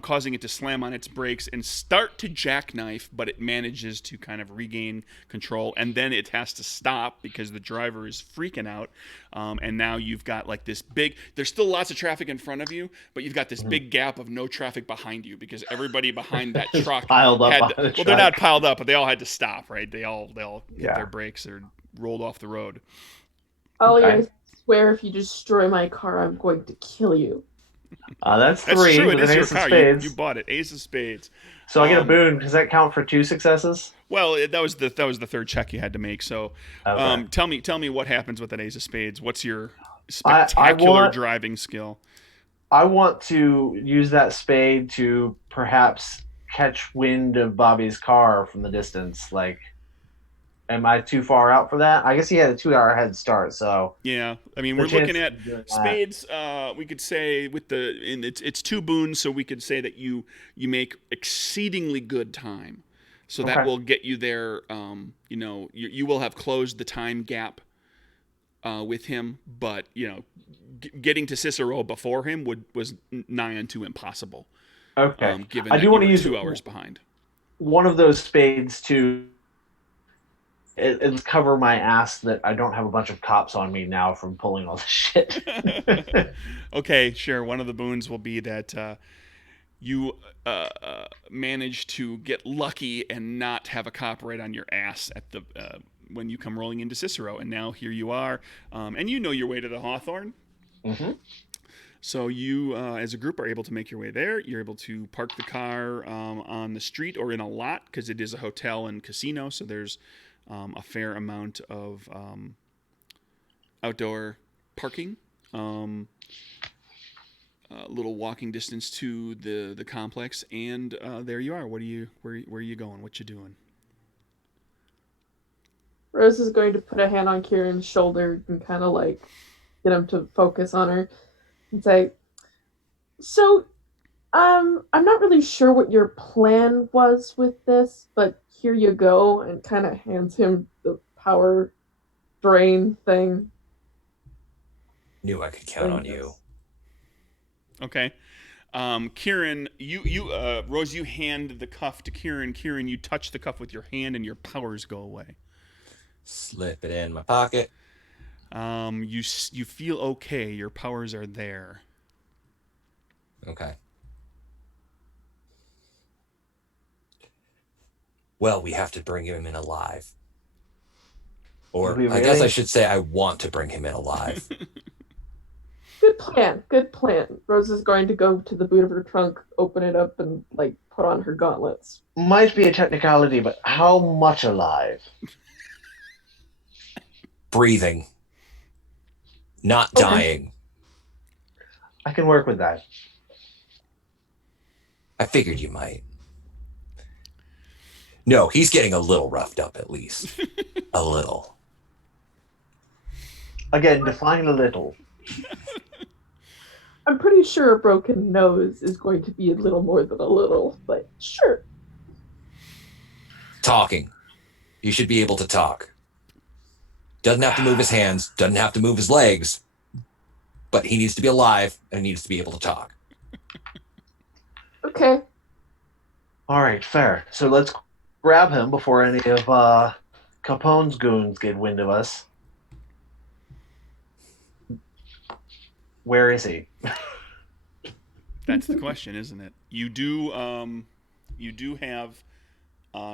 causing it to slam on its brakes and start to jackknife, but it manages to kind of regain control, and then it has to stop because the driver is freaking out, and now you've got like this big, there's still lots of traffic in front of you, but you've got this big gap of no traffic behind you because everybody behind that truck piled up had behind the well, they're not truck. piled up, but they all had to stop, right? They all hit Yeah. their brakes or rolled off the road. Ollie, Okay. I swear if you destroy my car, I'm going to kill you. That's That's 3 true. It with is an your ace of car. spades. You bought it. Ace of spades. So I get a boon. Does that count for 2 successes? Well, that was the third check you had to make. So, Okay. tell me what happens with that ace of spades. What's your spectacular driving skill? I want to use that spade to perhaps catch wind of Bobby's car from the distance. Like, am I too far out for that? I guess he had a 2-hour head start, so Yeah, I mean the we're looking chances at of doing that- spades. We could say it's 2 boons, so we could say that you make exceedingly good time. So that Okay. will get you there. You will have closed the time gap with him, but getting to Cicero before him was nigh unto impossible. Okay. Given I that do you want were to use 2 hours behind. one of those spades to cover my ass that I don't have a bunch of cops on me now from pulling all this shit. Okay, sure. One of the boons will be that you manage to get lucky and not have a cop right on your ass at the when you come rolling into Cicero. And now here you are, and you know your way to the Hawthorne. Mm-hmm. So you, as a group, are able to make your way there. You're able to park the car on the street or in a lot because it is a hotel and casino. So there's a fair amount of outdoor parking. A little walking distance to the complex, and there you are. Where are you going? What you doing? Rose is going to put a hand on Kieran's shoulder and kind of like get him to focus on her and say, "So, I'm not really sure what your plan was with this, but here you go," and kind of hands him the power drain thing. Knew I could count on you. Okay. Kieran, you Rose, you hand the cuff to Kieran. Kieran, you touch the cuff with your hand, and your powers go away. Slip it in my pocket. You feel okay. Your powers are there. Okay. Well, we have to bring him in alive. Or We I guess really? I should say I want to bring him in alive. Good plan. Good plan. Rose is going to go to the boot of her trunk, open it up, and like put on her gauntlets. Might be a technicality, but how much alive? Breathing. Not Okay. dying. I can work with that. I figured you might. No, he's getting a little roughed up at least. A little. Again, define a little. I'm pretty sure a broken nose is going to be a little more than a little, but sure. Talking. He should be able to talk. Doesn't have to move his hands, doesn't have to move his legs, but he needs to be alive and he needs to be able to talk. Okay. All right, fair. So let's grab him before any of Capone's goons get wind of us. Where is he? That's the question, isn't it? You do have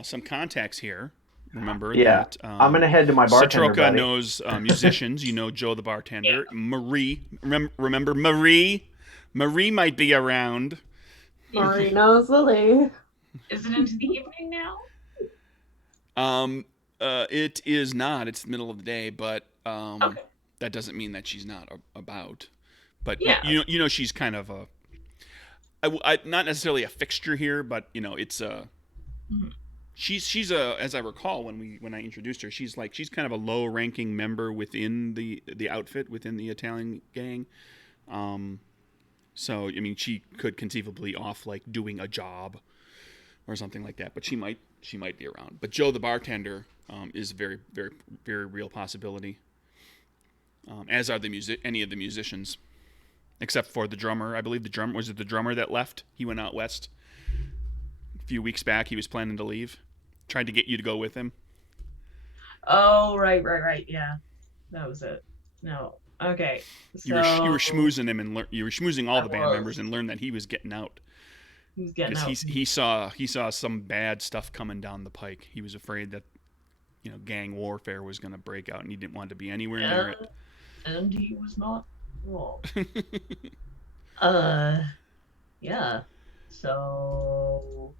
some contacts here. Remember that I'm gonna head to my bartender Satroka buddy. knows musicians. You know Joe the bartender. Marie, remember Marie? Marie might be around. Marie knows Lily. Is it into the evening now? It is not. It's the middle of the day, but Okay. that doesn't mean that she's not about. But Yeah. you know she's kind of not necessarily a fixture here, but it's Mhm. she's as I recall when I introduced her, she's kind of a low ranking member within the outfit, within the Italian gang. So I mean she could conceivably off doing a job or something like that, but she might be around. But Joe the bartender is a very very very real possibility. As are any of the musicians, except for the drummer. I believe the drummer that left. He went out west a few weeks back. He was planning to leave. Tried to get you to go with him. Oh, right. Yeah, that was it. No. Okay. So You were schmoozing him and you were schmoozing all the band was. members and learned that he was getting out. He was getting out. Because he saw some bad stuff coming down the pike. He was afraid that gang warfare was going to break out, and he didn't want to be anywhere near it. And he was not wrong. Yeah. So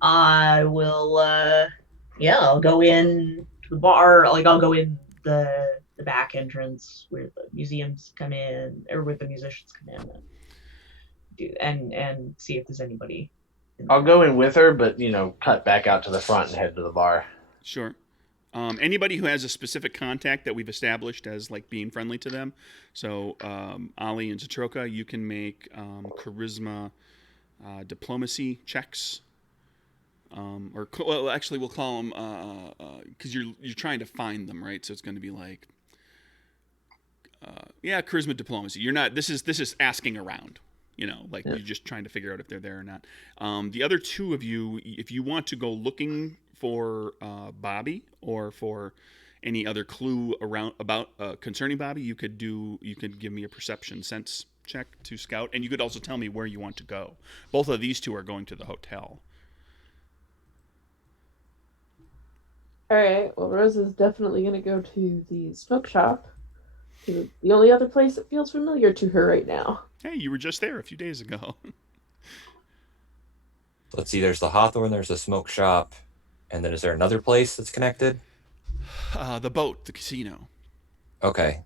I will I'll go in to the bar, I'll go in the back entrance where the museums come in, or where the musicians come in, and see if there's anybody. I'll go in with her, but cut back out to the front and head to the bar. Sure. Anybody who has a specific contact that we've established as being friendly to them. So Ali and Zatroka, you can make charisma, diplomacy checks. Actually, we'll call them because you're trying to find them, right? So it's going to be charisma, diplomacy. You're not. This is asking around. You're just trying to figure out if they're there or not. The other two of you, if you want to go looking for Bobby or for any other clue concerning Bobby, you could give me a perception sense check to scout, and you could also tell me where you want to go. Both of these two are going to the hotel. All right. Well, Rose is definitely going to go to the smoke shop. The only other place that feels familiar to her right now. Hey, you were just there a few days ago. Let's see, there's the Hawthorne, there's the smoke shop, and then is there another place that's connected? The boat, the casino. Okay.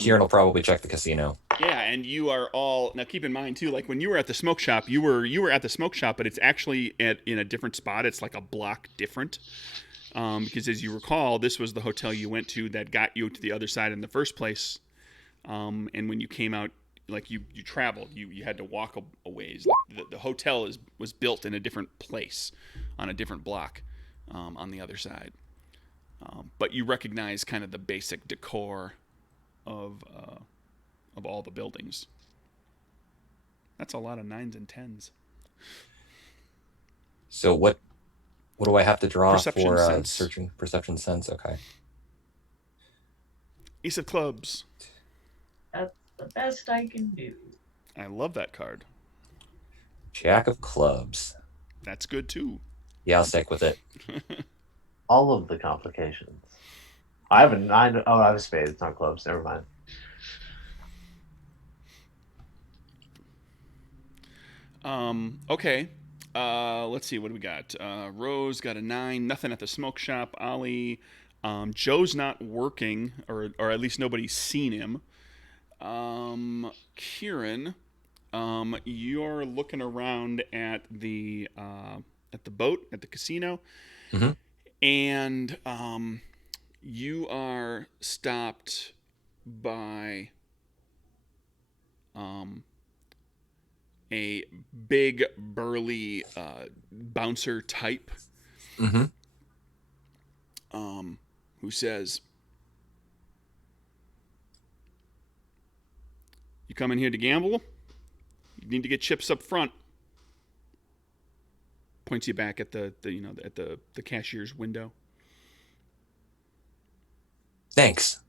Kieran will probably check the casino. Yeah, and you are all now. Keep in mind too, when you were at the smoke shop, you were at the smoke shop, but it's actually in a different spot. It's like a block different, because as you recall, this was the hotel you went to that got you to the other side in the first place. And when you came out, you traveled, you had to walk a ways. The hotel was built in a different place, on a different block, on the other side. But you recognize kind of the basic decor of all the buildings. That's a lot of 9s and 10s. So what do I have to draw Perception for sense. searching perception sense? Okay. Ace of clubs. That's the best I can do. I love that card. Jack of clubs. That's good too. Yeah, I'll stick with it. All of the complications. I have a 9. Oh, I have a spade. It's not clubs. Never mind. Okay. Let's see. What do we got? Rose got a 9. Nothing at the smoke shop. Ollie. Joe's not working, or at least nobody's seen him. Kieran, you're looking around at the boat at the casino, Mhm. and you are stopped by a big burly bouncer type Mm-hmm. who says, "You come in here to gamble? You need to get chips up front." Points you back at the at the cashier's window. Thanks.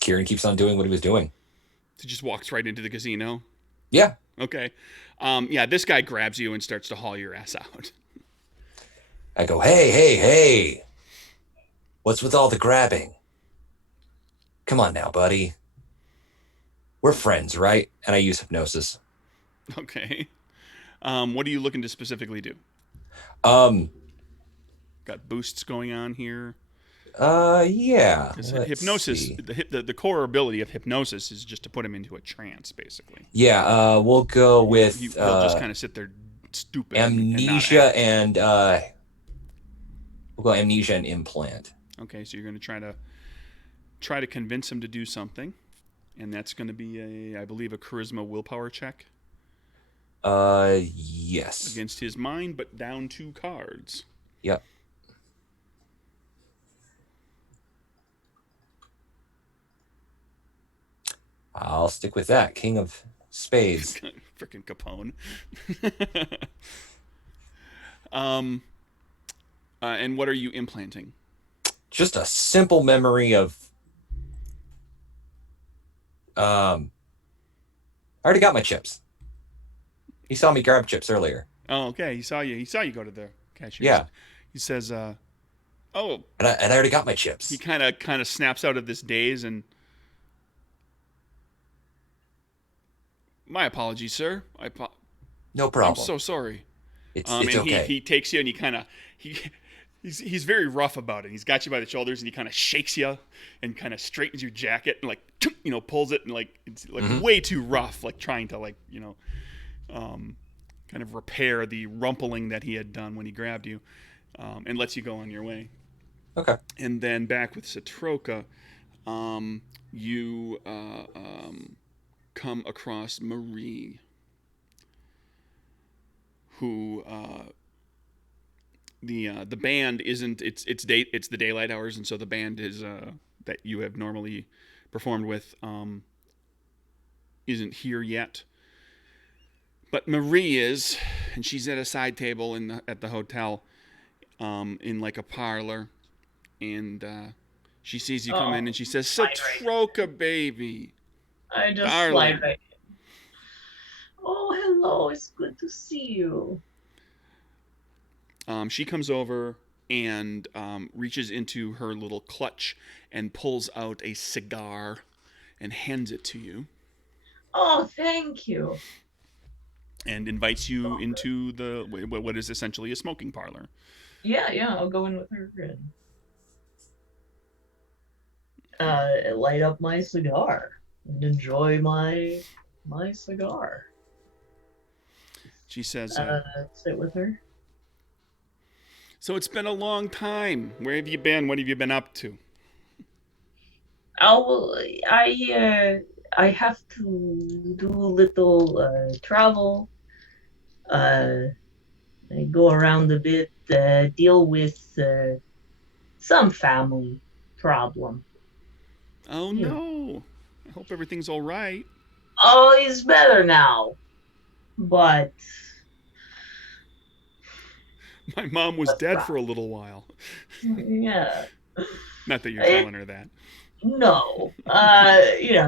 Kieran keeps on doing what he was doing. He just walks right into the casino. Yeah. Okay. Yeah, this guy grabs you and starts to haul your ass out. I go, hey. What's with all the grabbing? Come on now, buddy. We're friends, right? And I use hypnosis. Okay. What are you looking to specifically do? Um, Got boosts going on here. yeah. Because Let's hypnosis, see. the core ability of hypnosis is just to put him into a trance, basically. Yeah, we'll go with He'll just kind of sit there stupid amnesia and not act. we'll go amnesia and implant. Okay, so you're going to try to convince him to do something, and that's going to be I believe a charisma willpower check Yes. against his mind, but down 2 cards. Yep. I'll stick with that. King of Spades. Frickin' Capone. And what are you implanting? Just a simple memory of I already got my chips. He saw me grab chips earlier. Oh, okay. He saw you go to the cashier. Yeah. He says, "Oh." And I already got my chips. He kind of snaps out of this daze and, "My apologies, sir. No problem. I'm so sorry." It's and okay. he takes you and he's very rough about it. He's got you by the shoulders and he kind of shakes you and kind of straightens your jacket and pulls it, and it's way too rough, trying to kind of repair the rumpling that he had done when he grabbed you, and lets you go on your way. Okay. And then back with Satroka, you come across Marie, who the band isn't. It's the daylight hours, and so the band is that you have normally performed with isn't here yet. But Marie is, and she's at a side table at the hotel, in a parlor, and she sees you come in, and she says, "Satroka, baby." I just Darling. slide right in. Oh, hello. It's good to see you. She comes over and reaches into her little clutch and pulls out a cigar and hands it to you. Oh, thank you. And invites you into what is essentially a smoking parlor. Yeah, I'll go in with her and light up my cigar and enjoy my cigar. She says, sit with her. "So it's been a long time. Where have you been? What have you been up to?" Oh, well, I have to do a little travel. I go around a bit, deal with some family problem. Oh, no. I hope everything's all right. Oh, he's better now. But My mom was dead for a little while. yeah. Not that you're telling her that. No.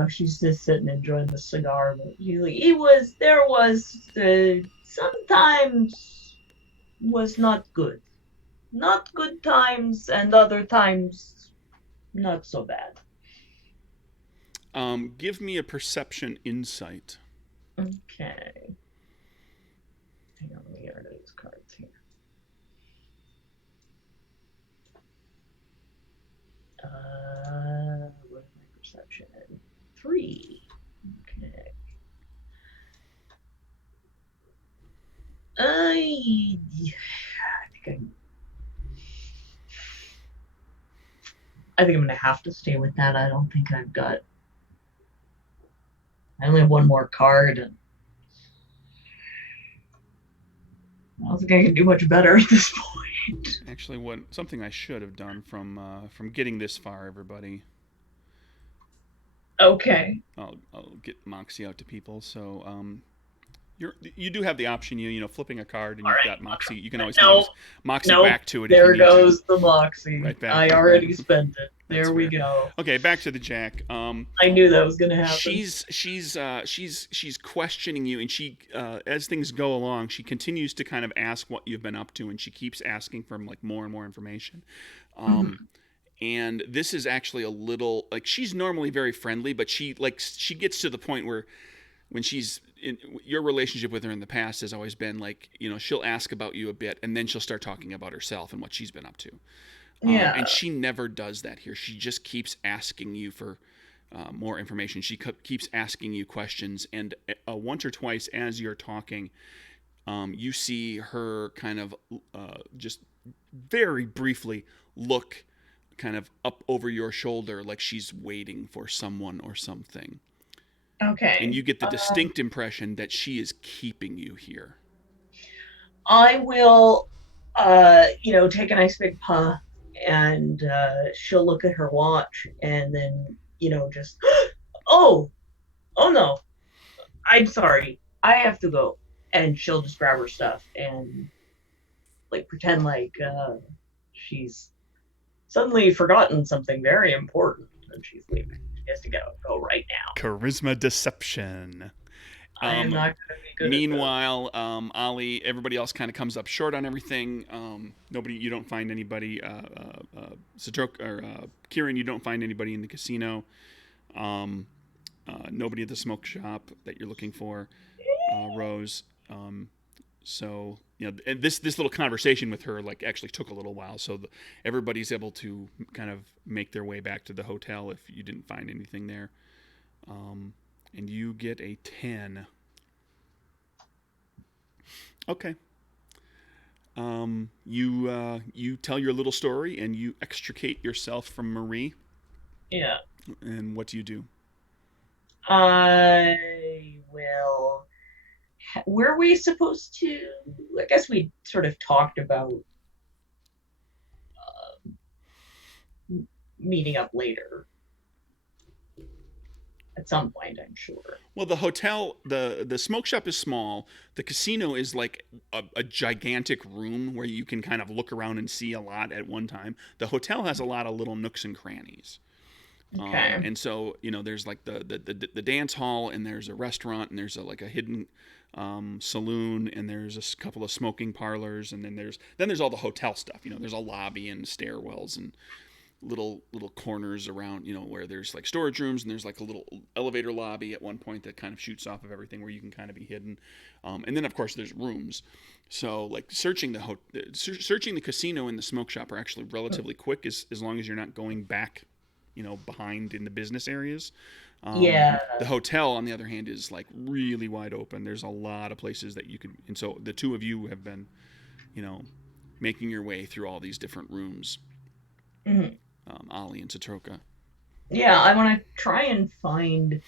She's just sitting enjoying the cigar, but there was sometimes was not good. Not good times, and other times not so bad. Give me a perception insight. Okay. Hang on, let me get rid of these cards here. What is my perception in? 3. Okay. I think I think I'm gonna have to stay with that. I don't think I've got. I only have one more card, and I don't think I can do much better at this point. Actually, something I should have done from getting this far, everybody. Okay. I'll get Moxie out to people. So you do have the option, flipping a card, and All you've right. got Moxie. You can always No. Moxie Nope. back to it There if you need goes to. the Moxie. Right back. I Right already back. spent it. That's There we fair. go. Okay, back to the Jack. I knew that was gonna happen. She's questioning you, and she as things go along, she continues to kind of ask what you've been up to, and she keeps asking for like more and more information. And this is actually a little like she's normally very friendly, but she gets to the point where when she's in your relationship with her in the past has always been like she'll ask about you a bit, and then she'll start talking about herself and what she's been up to. Yeah. And she never does that here. She just keeps asking you for more information. She keeps asking you questions. And once or twice as you're talking, you see her kind of just very briefly look kind of up over your shoulder like she's waiting for someone or something. Okay. And you get the distinct impression that she is keeping you here. I will, take a nice big puff, and she'll look at her watch, and then, just, oh no, I'm sorry, I have to go. And she'll just grab her stuff and like pretend like she's suddenly forgotten something very important, and she's leaving. She has to go right now. Charisma deception. I am not going to be good. Meanwhile, Ollie, everybody else kind of comes up short on everything. You don't find anybody. Satroka or Kieran, you don't find anybody in the casino. Nobody at the smoke shop that you're looking for. Rose. So and this little conversation with her like actually took a little while. So everybody's able to kind of make their way back to the hotel if you didn't find anything there. And you get a 10. Okay. You tell your little story and you extricate yourself from Marie. Yeah. And what do you do? I will. Were we supposed to? I guess we sort of talked about meeting up later. At some point, I'm sure. Well, the hotel, the smoke shop is small. The casino is like a gigantic room where you can kind of look around and see a lot at one time. The hotel has a lot of little nooks and crannies. Okay. And so there's like the dance hall, and there's a restaurant, and there's a hidden saloon, and there's a couple of smoking parlors, and then there's all the hotel stuff. There's a lobby and stairwells and little corners around, where there's like storage rooms, and there's like a little elevator lobby at one point that kind of shoots off of everything where you can kind of be hidden. And then of course there's rooms. So like searching the casino and the smoke shop are actually relatively quick as long as you're not going back, behind in the business areas. Yeah. The hotel, on the other hand, is like really wide open. There's a lot of places that you could, and so the two of you have been, making your way through all these different rooms. Mm-hmm. Ollie and Satroka. Yeah, I want to try and find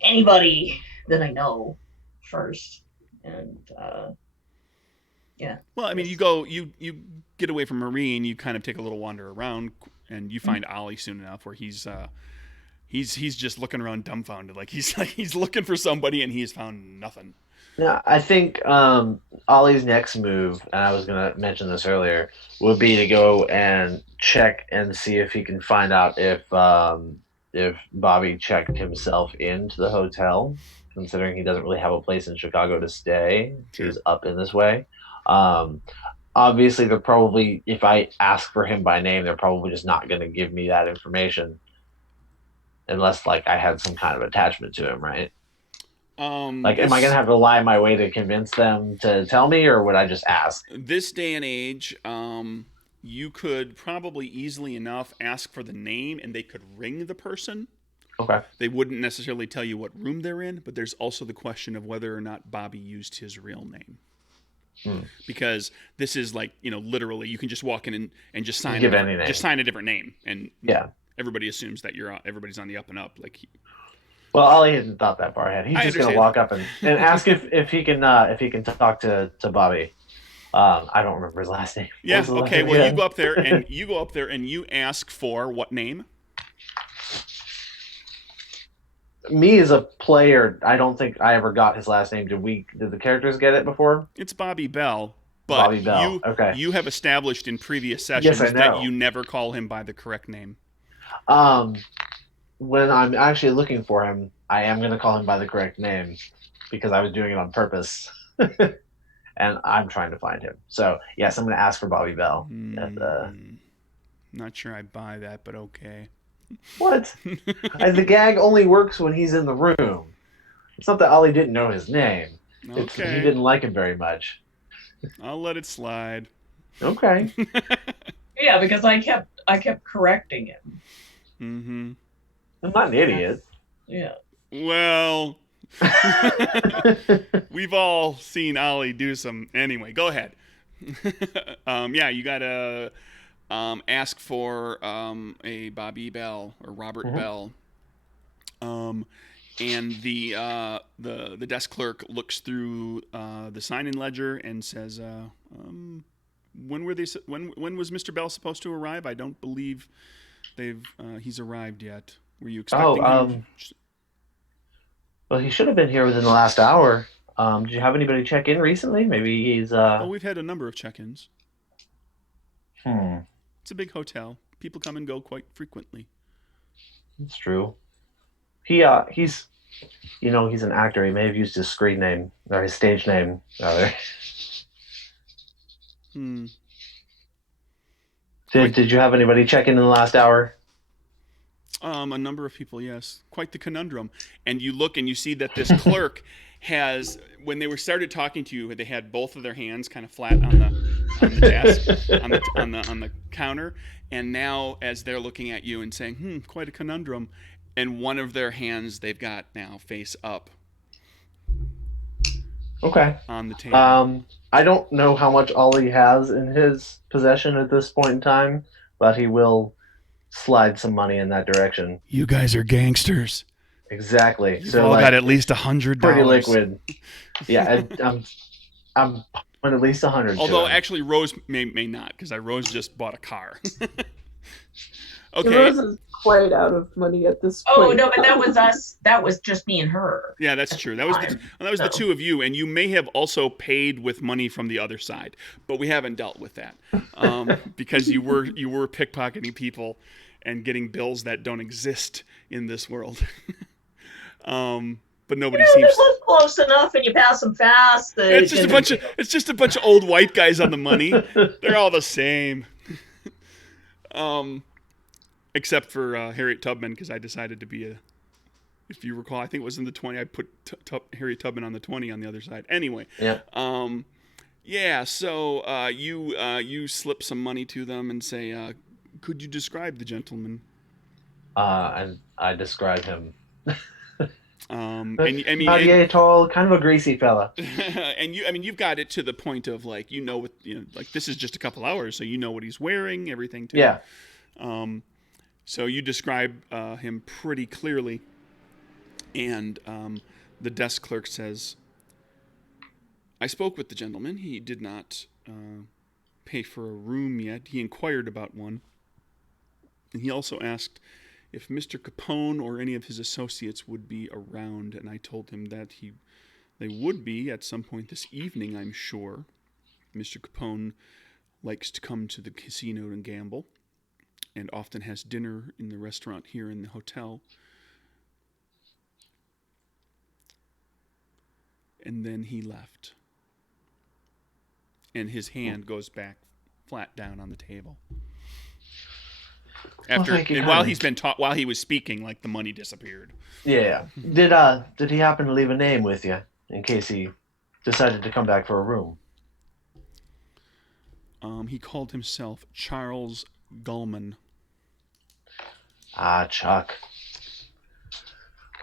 anybody that I know first, and yeah. Well, I mean, you get away from Marie and you kind of take a little wander around, and you find Ollie soon enough where he's just looking around dumbfounded, like he's looking for somebody and he's found nothing. Yeah, I think Ollie's next move, and I was going to mention this earlier, would be to go and check and see if he can find out if Bobby checked himself into the hotel, considering he doesn't really have a place in Chicago to stay. Sure. He's up in this way. Obviously, they're probably, if I ask for him by name, they're probably just not going to give me that information unless, like, I had some kind of attachment to him, right? Am I going to have to lie my way to convince them to tell me, or would I just ask? This day and age, you could probably easily enough ask for the name, and they could ring the person. Okay. They wouldn't necessarily tell you what room they're in, but there's also the question of whether or not Bobby used his real name. Because this is like, literally, you can just walk in and just sign Give any name. just sign a different name, and Yeah. everybody assumes that everybody's on the up and up. Like, Well, Ollie hadn't thought that far ahead. He's I just gonna understand. walk up and ask if he can talk to Bobby. I don't remember his last name. yeah, What was the last okay. name Well, you again? go up there and you ask for what name? Me as a player, I don't think I ever got his last name. Did the characters get it before? It's Bobby Bell. But Bobby Bell. Okay. you have established in previous sessions Yes, I that know. you never call him by the correct name. When I'm actually looking for him, I am going to call him by the correct name because I was doing it on purpose. And I'm trying to find him. So, yes, I'm going to ask for Bobby Bell. Not sure I buy that, but okay. What? The gag only works when he's in the room. It's not that Ollie didn't know his name. It's that he Okay. didn't like him very much. I'll let it slide. Okay. Yeah, because I kept correcting him. Mm-hmm. I'm not an idiot. Yeah. Well, we've all seen Ollie do some. Anyway, go ahead. Yeah, you gotta ask for a Bobby Bell or Robert Bell. And the desk clerk looks through the sign-in ledger and says, "When were they? When was Mr. Bell supposed to arrive? I don't believe he's arrived yet. Were you expecting him?" Well, he should have been here within the last hour. Did you have anybody check in recently? Maybe he's Well, we've had a number of check-ins. Hmm. It's a big hotel. People come and go quite frequently. That's true. He's he's an actor. He may have used his screen name or his stage name rather. Did you have anybody check in the last hour? A number of people, yes. Quite the conundrum. And you look and you see that this clerk has, when they started talking to you, they had both of their hands kind of flat on the desk, on the counter. And now, as they're looking at you and saying, quite a conundrum, and one of their hands they've got now face up. Okay. On the table. I don't know how much Ollie has in his possession at this point in time, but he will slide some money in that direction. You guys are gangsters. Exactly. You've all got at least $100. Pretty liquid. Yeah, I'm on at least 100. Although actually Rose may not, because Rose just bought a car. Okay. Rose is quite out of money at this point. Oh no, but that was us. That was just me and her. Yeah, that's true. That was the two of you, and you may have also paid with money from the other side, but we haven't dealt with that because you were pickpocketing people and getting bills that don't exist in this world. But nobody seems. They look close enough, and you pass them fast. It's just a bunch of old white guys on the money. They're all the same. Except for Harriet Tubman, because I decided to be if you recall, I think it was in the 20. I put Harriet Tubman on the 20 on the other side. Anyway. Yeah. Yeah. So you slip some money to them and say, "Could you describe the gentleman?" And I describe him. And tall, kind of a greasy fella. And you've got it to the point of like like this is just a couple hours, so you know what he's wearing, everything too. Yeah. So you describe him pretty clearly, and the desk clerk says, "I spoke with the gentleman. He did not pay for a room yet. He inquired about one, and he also asked if Mr. Capone or any of his associates would be around, and I told him that they would be at some point this evening, I'm sure. Mr. Capone likes to come to the casino and gamble, and often has dinner in the restaurant here in the hotel." And then he left. And his hand goes back flat down on the table. While he was speaking, like the money disappeared. Yeah. Did he happen to leave a name with you in case he decided to come back for a room? He called himself Charles Gullman. Ah, Chuck.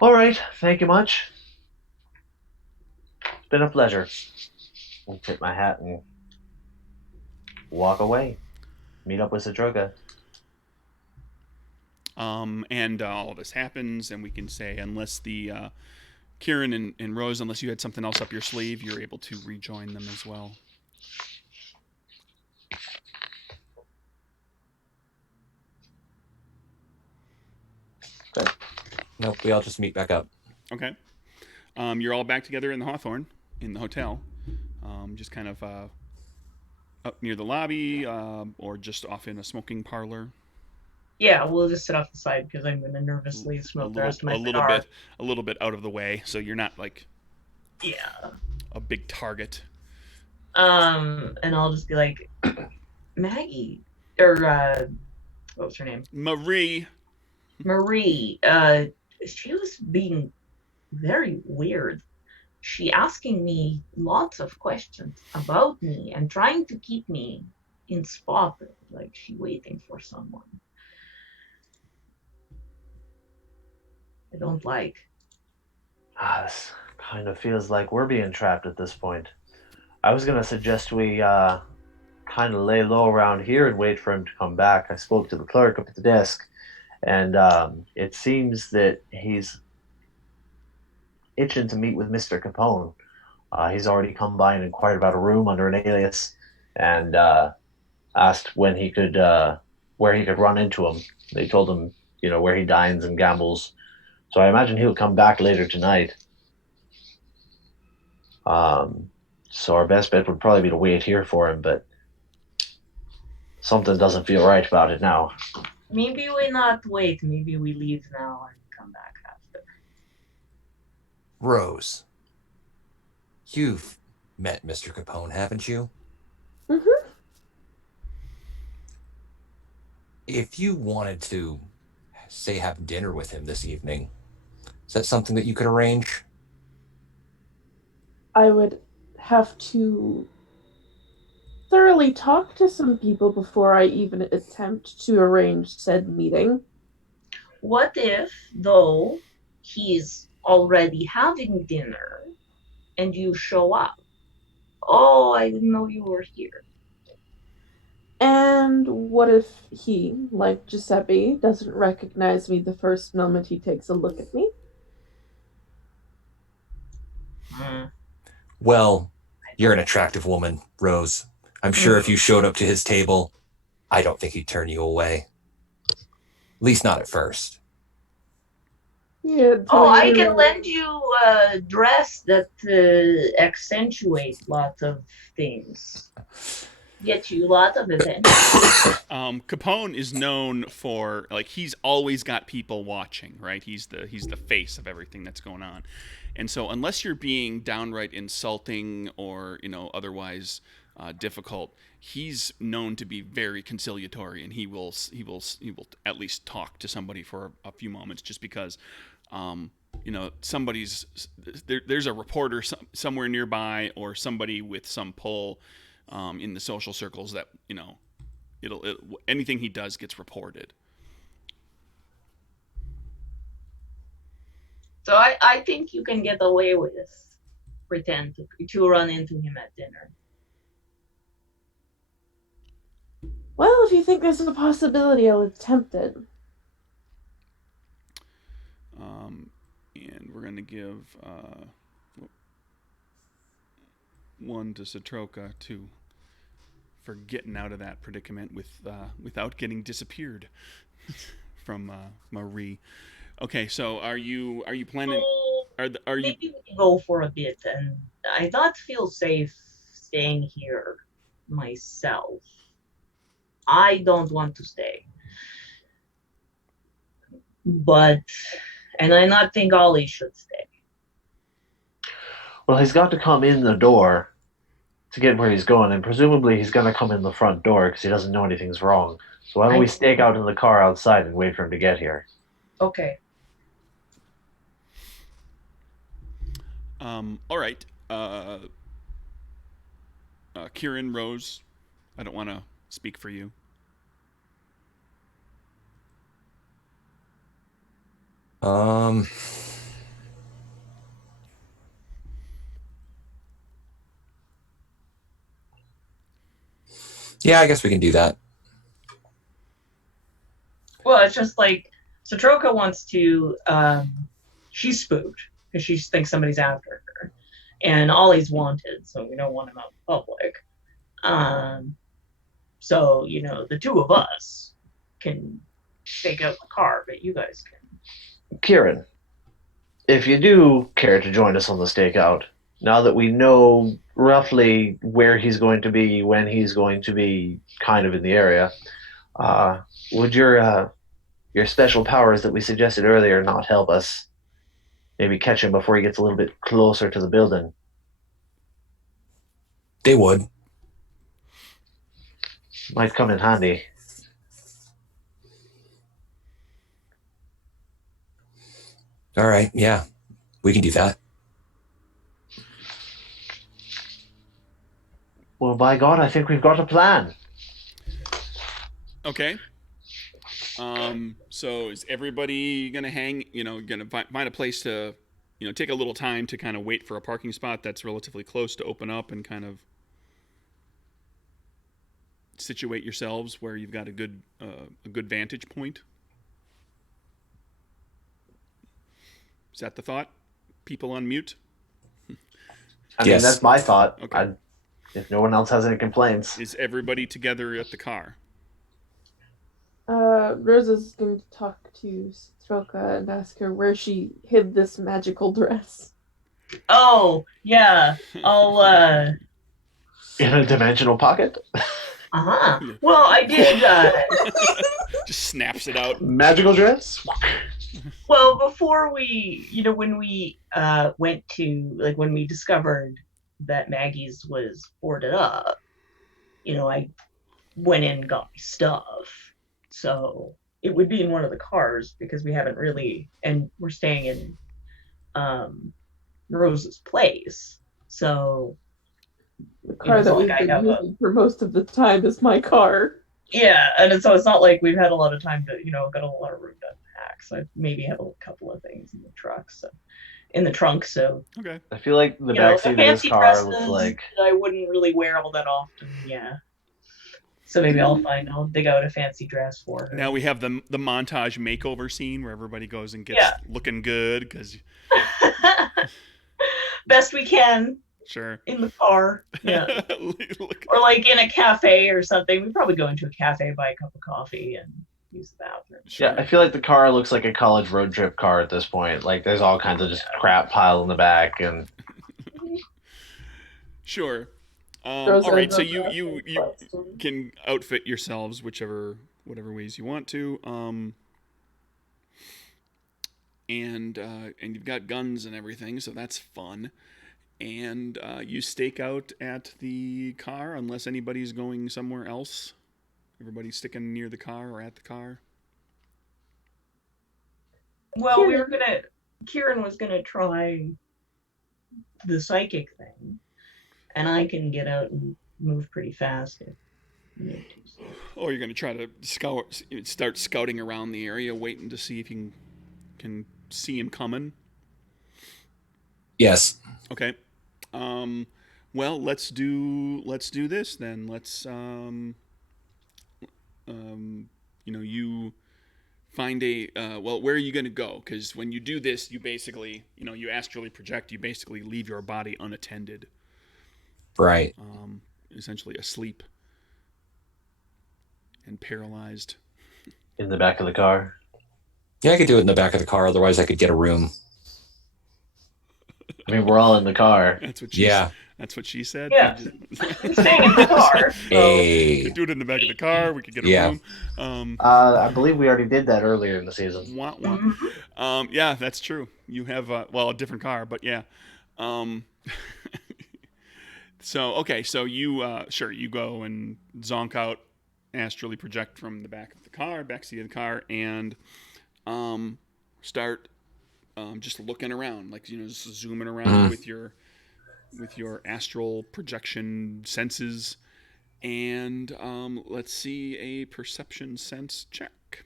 All right, thank you much. It's been a pleasure. I'll tip my hat and walk away. Meet up with Satroka. And all of this happens, and we can say, unless the Kieran and Rose, unless you had something else up your sleeve, you're able to rejoin them as well. Good. Nope, we all just meet back up. Okay. You're all back together in the Hawthorne, in the hotel, just kind of up near the lobby, or just off in a smoking parlor. Yeah, we'll just sit off the side because I'm gonna nervously smoke the rest of my cigar. A little bit out of the way, so you're not like Yeah. a big target. And I'll just be like, Maggie, or what was her name? Marie. Marie. She was being very weird. She asking me lots of questions about me and trying to keep me in spot, like she waiting for someone. I don't like. This kind of feels like we're being trapped at this point. I was going to suggest we kind of lay low around here and wait for him to come back. I spoke to the clerk up at the desk, and it seems that he's itching to meet with Mr. Capone. He's already come by and inquired about a room under an alias, and asked when he could, where he could run into him. They told him, where he dines and gambles. So I imagine he'll come back later tonight. So our best bet would probably be to wait here for him, but something doesn't feel right about it now. Maybe we not wait. Maybe we leave now and come back after. Rose, you've met Mr. Capone, haven't you? Mm-hmm. If you wanted to, say, have dinner with him this evening, is that something that you could arrange? I would have to thoroughly talk to some people before I even attempt to arrange said meeting. What if, though, he's already having dinner and you show up? Oh, I didn't know you were here. And what if he, like Giuseppe, doesn't recognize me the first moment he takes a look at me? Well, you're an attractive woman, Rose. I'm sure if you showed up to his table, I don't think he'd turn you away. At least not at first. Yeah, Oh, I can lend you a dress that accentuates lots of things. Get you lots of attention. Capone is known for, like, he's always got people watching, right? He's the face of everything that's going on. And so unless you're being downright insulting or, otherwise difficult, he's known to be very conciliatory, and he will at least talk to somebody for a few moments, just because there's a reporter somewhere nearby, or somebody with some pull in the social circles that anything he does gets reported. So I think you can get away with pretend to run into him at dinner. Well, if you think there's a possibility, I'll attempt it. And we're going to give one to Satroka, too, for getting out of that predicament without getting disappeared from Marie. Okay, so are you planning? Are you? Maybe we can go for a bit, and I don't feel safe staying here myself. I don't want to stay, and I not think Ollie should stay. Well, he's got to come in the door to get where he's going, and presumably he's going to come in the front door because he doesn't know anything's wrong. So why don't we stake out in the car outside and wait for him to get here? Okay. All right. Kieran, Rose, I don't want to speak for you. Yeah, I guess we can do that. Well, it's just like Satroka wants to. She's spooked because she thinks somebody's after her, and Ollie's wanted, so we don't want him out in public. So the two of us can take out the car, but you guys can. Kieran, if you do care to join us on the stakeout, now that we know roughly where he's going to be, when he's going to be kind of in the area, would your special powers that we suggested earlier not help us maybe catch him before he gets a little bit closer to the building? They would. Might come in handy. All right, yeah, we can do that. Well, by God, I think we've got a plan. Okay. So is everybody gonna hang? Gonna find a place to, take a little time to kind of wait for a parking spot that's relatively close to open up and kind of situate yourselves where you've got a good vantage point. Is that the thought? People on mute? I mean, Yes. that's my thought. Okay. If no one else has any complaints. Is everybody together at the car? Rosa's going to talk to Stroka and ask her where she hid this magical dress. Oh yeah, I'll. In a dimensional pocket? Well, I did. Just snaps it out. Magical dress? Well, before we, when we went to, like, when we discovered that Maggie's was boarded up, I went in and got my stuff. So it would be in one of the cars because we haven't really, and we're staying in Rose's place. So the car that we've been using for most of the time is my car. Yeah, and so it's not like we've had a lot of time to, got a lot of room to unpack. So I maybe have a couple of things in the trunk. So Okay. I feel like the backseat of this car looks like I wouldn't really wear all that often. Yeah. So maybe I'll dig out a fancy dress for her. Now we have the montage makeover scene where everybody goes and gets looking good because best we can. Sure. In the car. Yeah. Or like in a cafe or something. We'd probably go into a cafe, buy a cup of coffee, and use the bathroom. Sure. Yeah, I feel like the car looks like a college road trip car at this point. Like there's all kinds of just crap piled in the back and. Sure. All right, so you can outfit yourselves whatever ways you want to, and you've got guns and everything, so that's fun. And you stake out at the car unless anybody's going somewhere else. Everybody's sticking near the car or at the car. Well, Kieran was gonna try the psychic thing. And I can get out and move pretty fast. Or you're going to try to start scouting around the area, waiting to see if you can see him coming? Yes. Okay. Well, let's do this then. Let's you find a where are you going to go? Because when you do this, you basically you astrally project. You basically leave your body unattended. Right. Essentially asleep and paralyzed. In the back of the car? Yeah, I could do it in the back of the car. Otherwise, I could get a room. I mean, we're all in the car. That's what she said. Yeah. I'm staying in the car. Hey. We could do it in the back of the car. We could get a room. I believe we already did that earlier in the season. Wah, wah. Yeah, that's true. You have a different car, but yeah. So you go and zonk out, astrally project from the backseat of the car, and start just looking around, like just zooming around with your astral projection senses, and let's see a perception sense check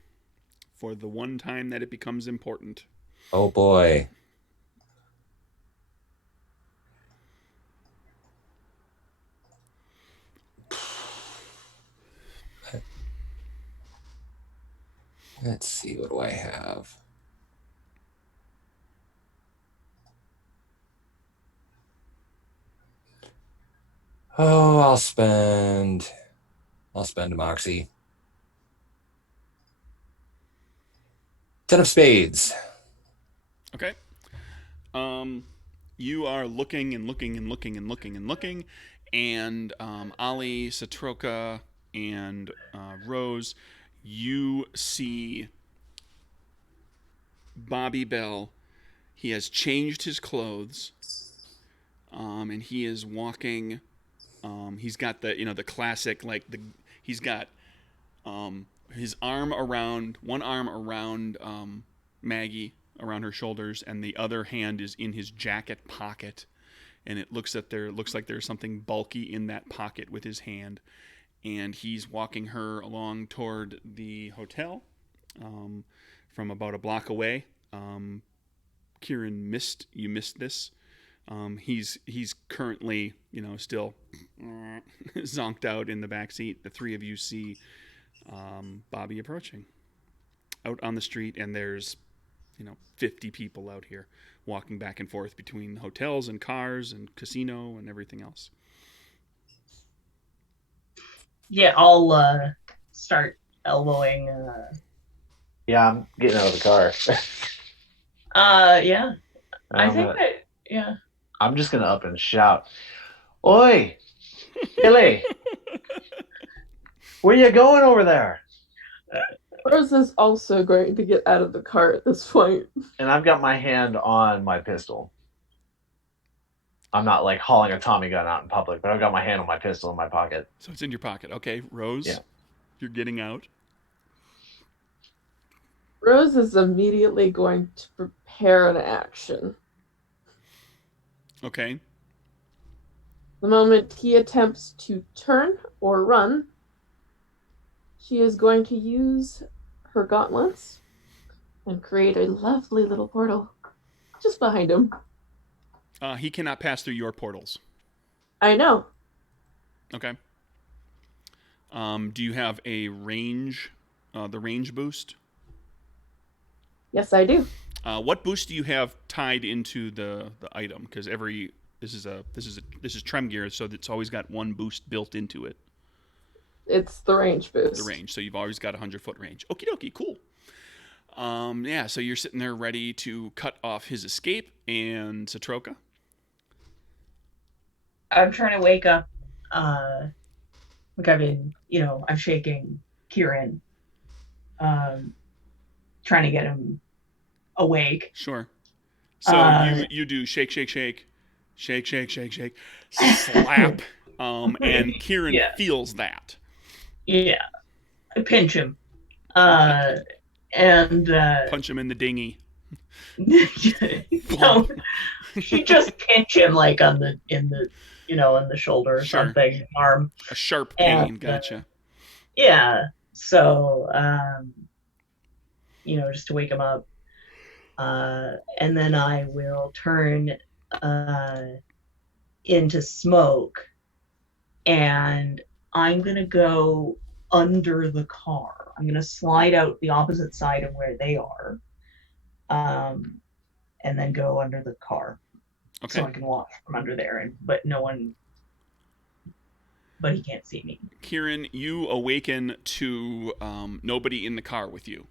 for the one time that it becomes important. Oh boy. Let's see, what do I have? Oh, I'll spend Moxie. 10 of spades. Okay. You are looking and looking and looking and looking and looking, and Ali, Satroka, and Rose, you see Bobby Bell. He has changed his clothes, and he is walking. He's got the classic he's got his arm around one arm around Maggie around her shoulders, and the other hand is in his jacket pocket, and it looks like there's something bulky in that pocket with his hand, and he's walking her along toward the hotel from about a block away. Kieran you missed this. He's currently still zonked out in the back seat. The three of you see Bobby approaching out on the street, and there's 50 people out here walking back and forth between hotels and cars and casino and everything else. Yeah, I'll start elbowing. Yeah, I'm getting out of the car. Yeah. I'm I think gonna- that, yeah. I'm just gonna up and shout, "Oi, Billy, where you going over there?" Rose is also going to get out of the car at this point. And I've got my hand on my pistol. I'm not like hauling a Tommy gun out in public, but I've got my hand on my pistol in my pocket. So it's in your pocket. Okay, Rose, Yeah. You're getting out. Rose is immediately going to prepare an action. Okay. The moment he attempts to turn or run, she is going to use her gauntlets and create a lovely little portal just behind him. He cannot pass through your portals. I know. Okay. Do you have a range, the range boost? Yes, I do. What boost do you have tied into the item? Because this is Trem gear, so it's always got one boost built into it. It's the range boost. The range, so you've always got 100-foot range. Okie dokie, cool. Yeah, so you're sitting there ready to cut off his escape, and Satroka. I'm trying to wake up. Like I've been, I'm shaking Kieran, trying to get him awake. Sure. So you do shake, shake, shake, shake, shake, shake, shake, slap, and Kieran feels that. Yeah, I pinch him, and Punch him in the dinghy. No, you just pinch him like in the shoulder or Sure. something, arm. A sharp pain, And, gotcha. Yeah, so just to wake him up, and then I will turn into smoke, and I'm gonna go under the car. I'm gonna slide out the opposite side of where they are, and then go under the car, Okay. so I can watch from under there. But he can't see me. Kieran, you awaken to nobody in the car with you.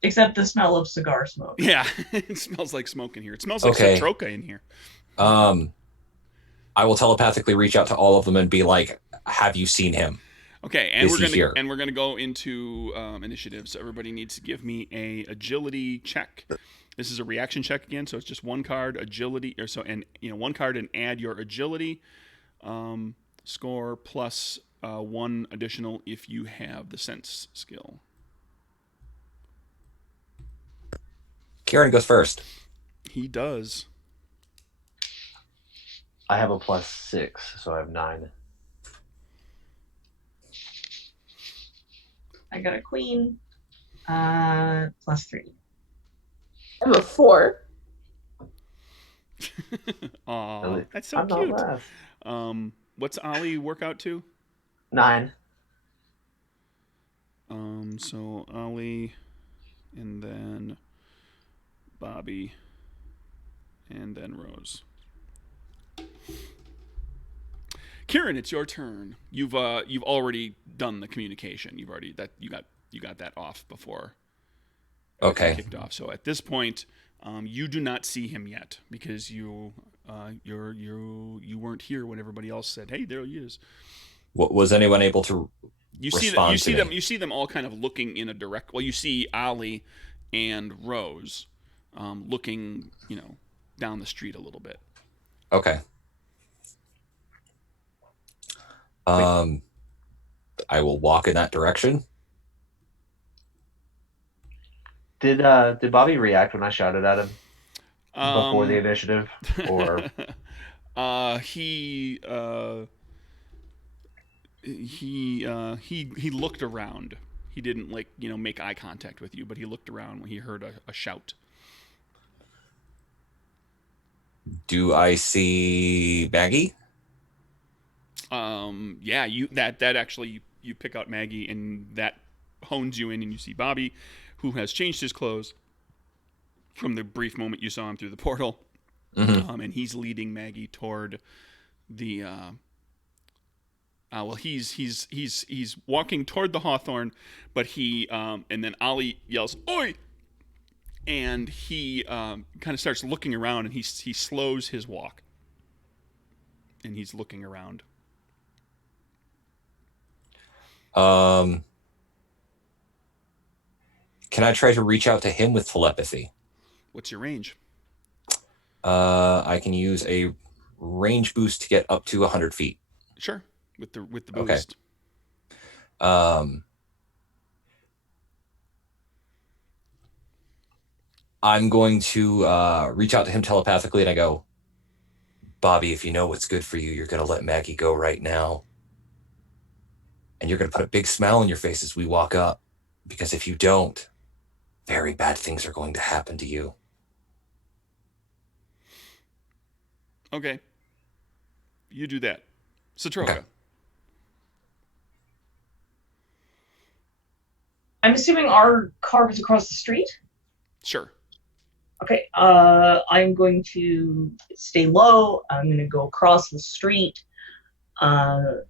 Except the smell of cigar smoke. Yeah, it smells like smoke in here. It smells like Okay. Satroka in here. I will telepathically reach out to all of them and be like, "Have you seen him?" Okay, and Is he here? we're gonna go into initiative. So everybody needs to give me a agility check. This is a reaction check again, so it's just one card agility, one card and add your agility score plus one additional if you have the sense skill. Kieran goes first. He does. I have a +6, so I have 9. I got a queen. +3. I have a 4. Aw, that's so I'm cute. not last. What's Ollie work out to? 9. So Ollie, and then Bobby, and then Rose. Kieran, it's your turn. You've already done the communication. You got that off before everything Okay. kicked off. So at this point, you do not see him yet because you weren't here when everybody else said, "Hey, there he is." Was anyone able to You respond to me? you see them all kind of looking in a direct. Well, you see Ollie and Rose looking, down the street a little bit. Okay. I will walk in that direction. Did Bobby react when I shouted at him before the initiative? Or he looked around. He didn't make eye contact with you, but he looked around when he heard a shout. Do I see Maggie? Yeah, that actually you pick out Maggie, and that hones you in, and you see Bobby, who has changed his clothes from the brief moment you saw him through the portal, and he's leading Maggie toward the. He's walking toward the Hawthorne, but he and then Ollie yells "Oi!" and he kind of starts looking around, and he slows his walk, and he's looking around. Can I try to reach out to him with telepathy? What's your range? I can use a range boost to get up to 100 feet. Sure, with the boost. Okay. I'm going to reach out to him telepathically, and I go, Bobby, if you know what's good for you, you're going to let Maggie go right now. And you're going to put a big smile on your face as we walk up. Because if you don't, very bad things are going to happen to you. Okay. You do that. Satroka. Okay. I'm assuming our car was across the street? Sure. Okay, I'm going to stay low. I'm going to go across the street. And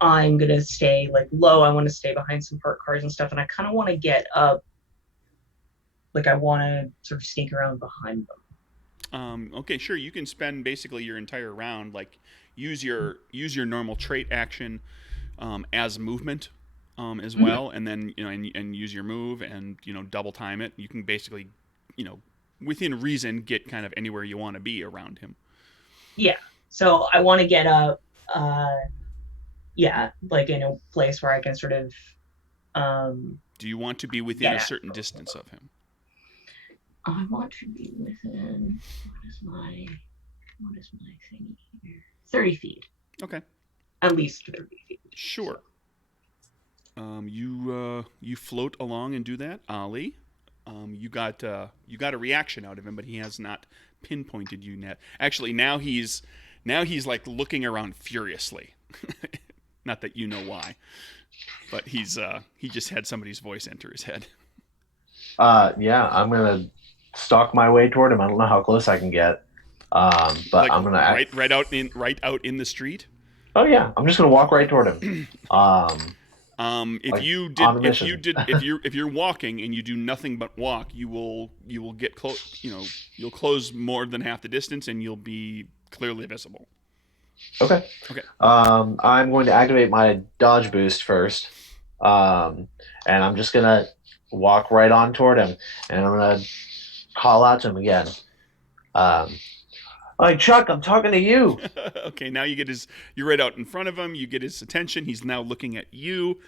I'm going to stay low. I want to stay behind some parked cars and stuff. And I kind of want to get up. I want to sort of sneak around behind them. Okay, sure. You can spend basically your entire round, use your normal trait action as movement as well, and then and use your move and double time it. You can basically within reason get kind of anywhere you want to be around him. Yeah. So I want to get up. In a place where I can sort of. Do you want to be within a certain distance of him? I want to be within. What is my thingy here? 30 feet. Okay. At least 30 feet. Sure. You float along and do that, Ollie. You got a reaction out of him, but he has not pinpointed you yet. Actually, now he's looking around furiously. Not that you know why, but he just had somebody's voice enter his head. Yeah, I'm gonna stalk my way toward him. I don't know how close I can get, but I'm gonna right out in the street. Oh yeah, I'm just gonna walk right toward him. If you're walking and you do nothing but walk, you will get close. You'll close more than half the distance, and you'll be clearly visible. Okay. I'm going to activate my dodge boost first, and I'm just gonna walk right on toward him, and I'm gonna call out to him again. Hey Chuck, I'm talking to you. Okay, now you're right out in front of him. You get his attention. He's now looking at you.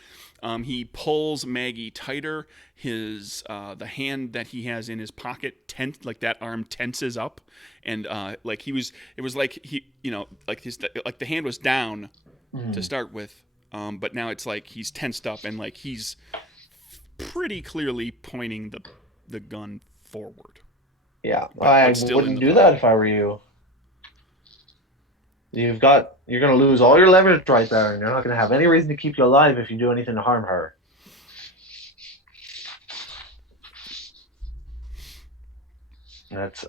He pulls Maggie tighter. His the hand that he has in his pocket that arm tenses up, and it was like the hand was down to start with, but now it's like he's tensed up and he's pretty clearly pointing the gun forward. Yeah, I wouldn't do that if I were you. You're gonna lose all your leverage right there, and you're not gonna have any reason to keep you alive if you do anything to harm her.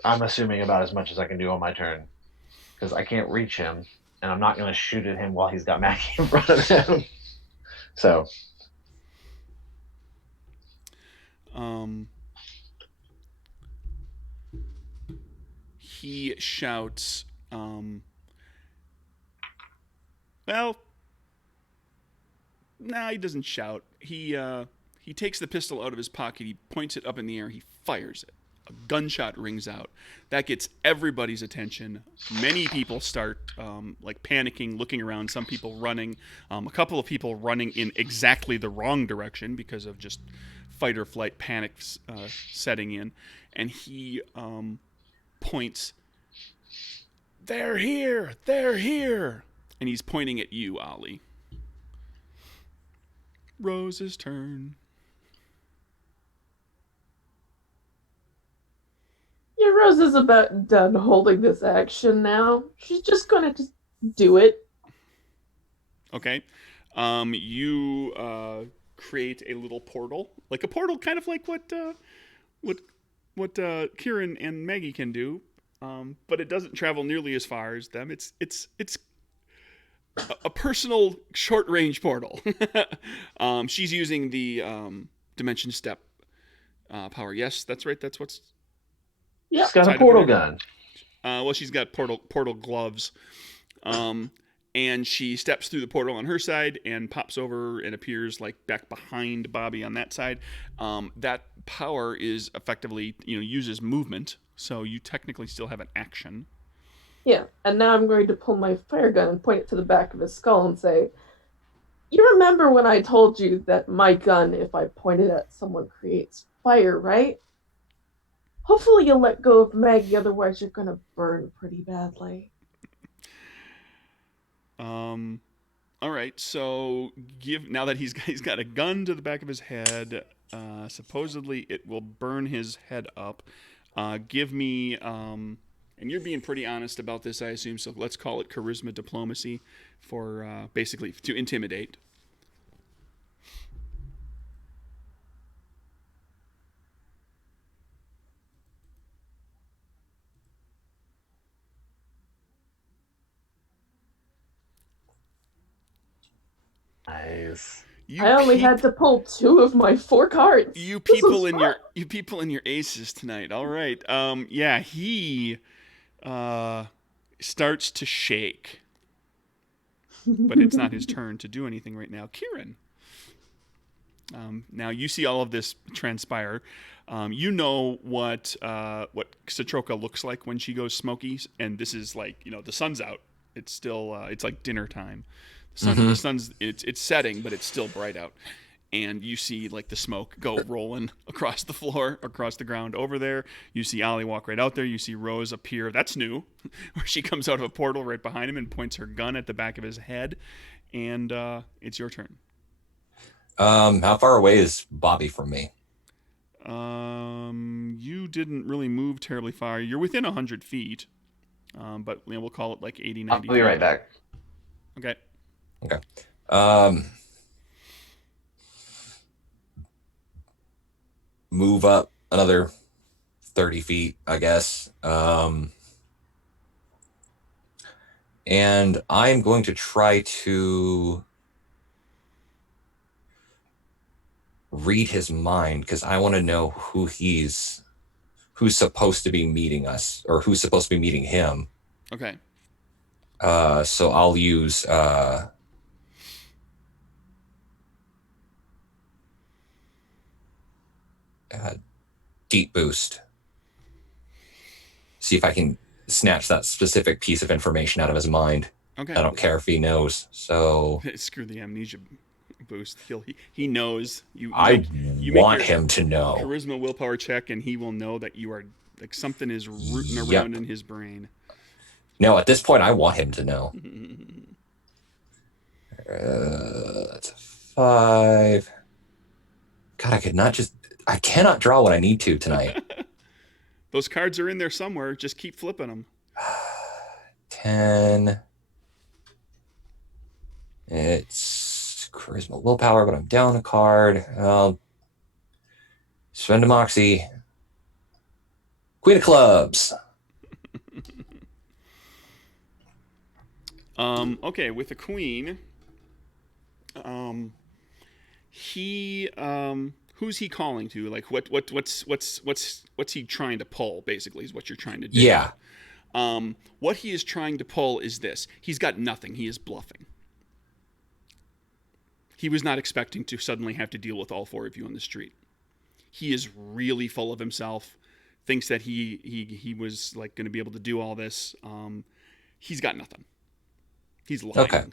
I'm assuming about as much as I can do on my turn, because I can't reach him, and I'm not gonna shoot at him while he's got Mackie in front of him. So he shouts, well, no, he doesn't shout. He takes the pistol out of his pocket, he points it up in the air, he fires it. A gunshot rings out. That gets everybody's attention. Many people start like panicking, looking around. Some people running. A couple of people running in exactly the wrong direction because of just fight or flight panic setting in. And he points, "They're here! They're here!" And he's pointing at you, Ollie. Rose's turn. Yeah, Rose is about done holding this action now. She's just gonna just do it. Okay. You create a little portal, like a portal, kind of like what Kieran and Maggie can do, but it doesn't travel nearly as far as them. It's a personal short range portal. She's using the dimension step power. Yes, that's right. That's what's. Yeah, he's got a portal gun. Well, she's got portal gloves. And she steps through the portal on her side and pops over and appears like back behind Bobby on that side. That power is effectively, uses movement, so you technically still have an action. Yeah, and now I'm going to pull my fire gun and point it to the back of his skull and say, "You remember when I told you that my gun, if I point it at someone, creates fire, right? Hopefully you'll let go of Maggie, otherwise you're gonna burn pretty badly." All right. So now that he's got a gun to the back of his head, supposedly it will burn his head up. Give me and you're being pretty honest about this, I assume. So let's call it charisma diplomacy for basically to intimidate. Nice. I only had to pull 2 of my 4 cards. You people in your aces tonight. All right. Yeah, he starts to shake. But it's not his turn to do anything right now. Kieran. Now you see all of this transpire. You know what Satroka looks like when she goes smoky, and this is like, the sun's out. It's still it's like dinner time. The sun's it's setting, but it's still bright out. And you see like the smoke go rolling across the floor, across the ground over there. You see Ollie walk right out there. You see Rose appear. That's new, where she comes out of a portal right behind him and points her gun at the back of his head. And it's your turn. How far away is Bobby from me? You didn't really move terribly far. You're within 100 feet, but we'll call it like 80, 90 I'll be right back. Okay. Move up another 30 feet, I guess. And I'm going to try to read his mind, because I want to know who's supposed to be meeting us, or who's supposed to be meeting him. Okay. So I'll use deep boost. See if I can snatch that specific piece of information out of his mind. Okay. I don't care if he knows. So screw the amnesia boost. He knows you. You want him to know. Charisma willpower check, and he will know that you are like something is rooting around in his brain. No, at this point, I want him to know. That's a 5. God, I cannot draw what I need to tonight. Those cards are in there somewhere. Just keep flipping them. 10. It's charisma, willpower, but I'm down a card. Spend a moxie. Queen of clubs. Okay, with the queen, he who's he calling to? Like what's he trying to pull? Basically, is what you're trying to do. Yeah. What he is trying to pull is this. He's got nothing. He is bluffing. He was not expecting to suddenly have to deal with all four of you on the street. He is really full of himself. Thinks that he was like going to be able to do all this. He's got nothing. He's lying. Okay.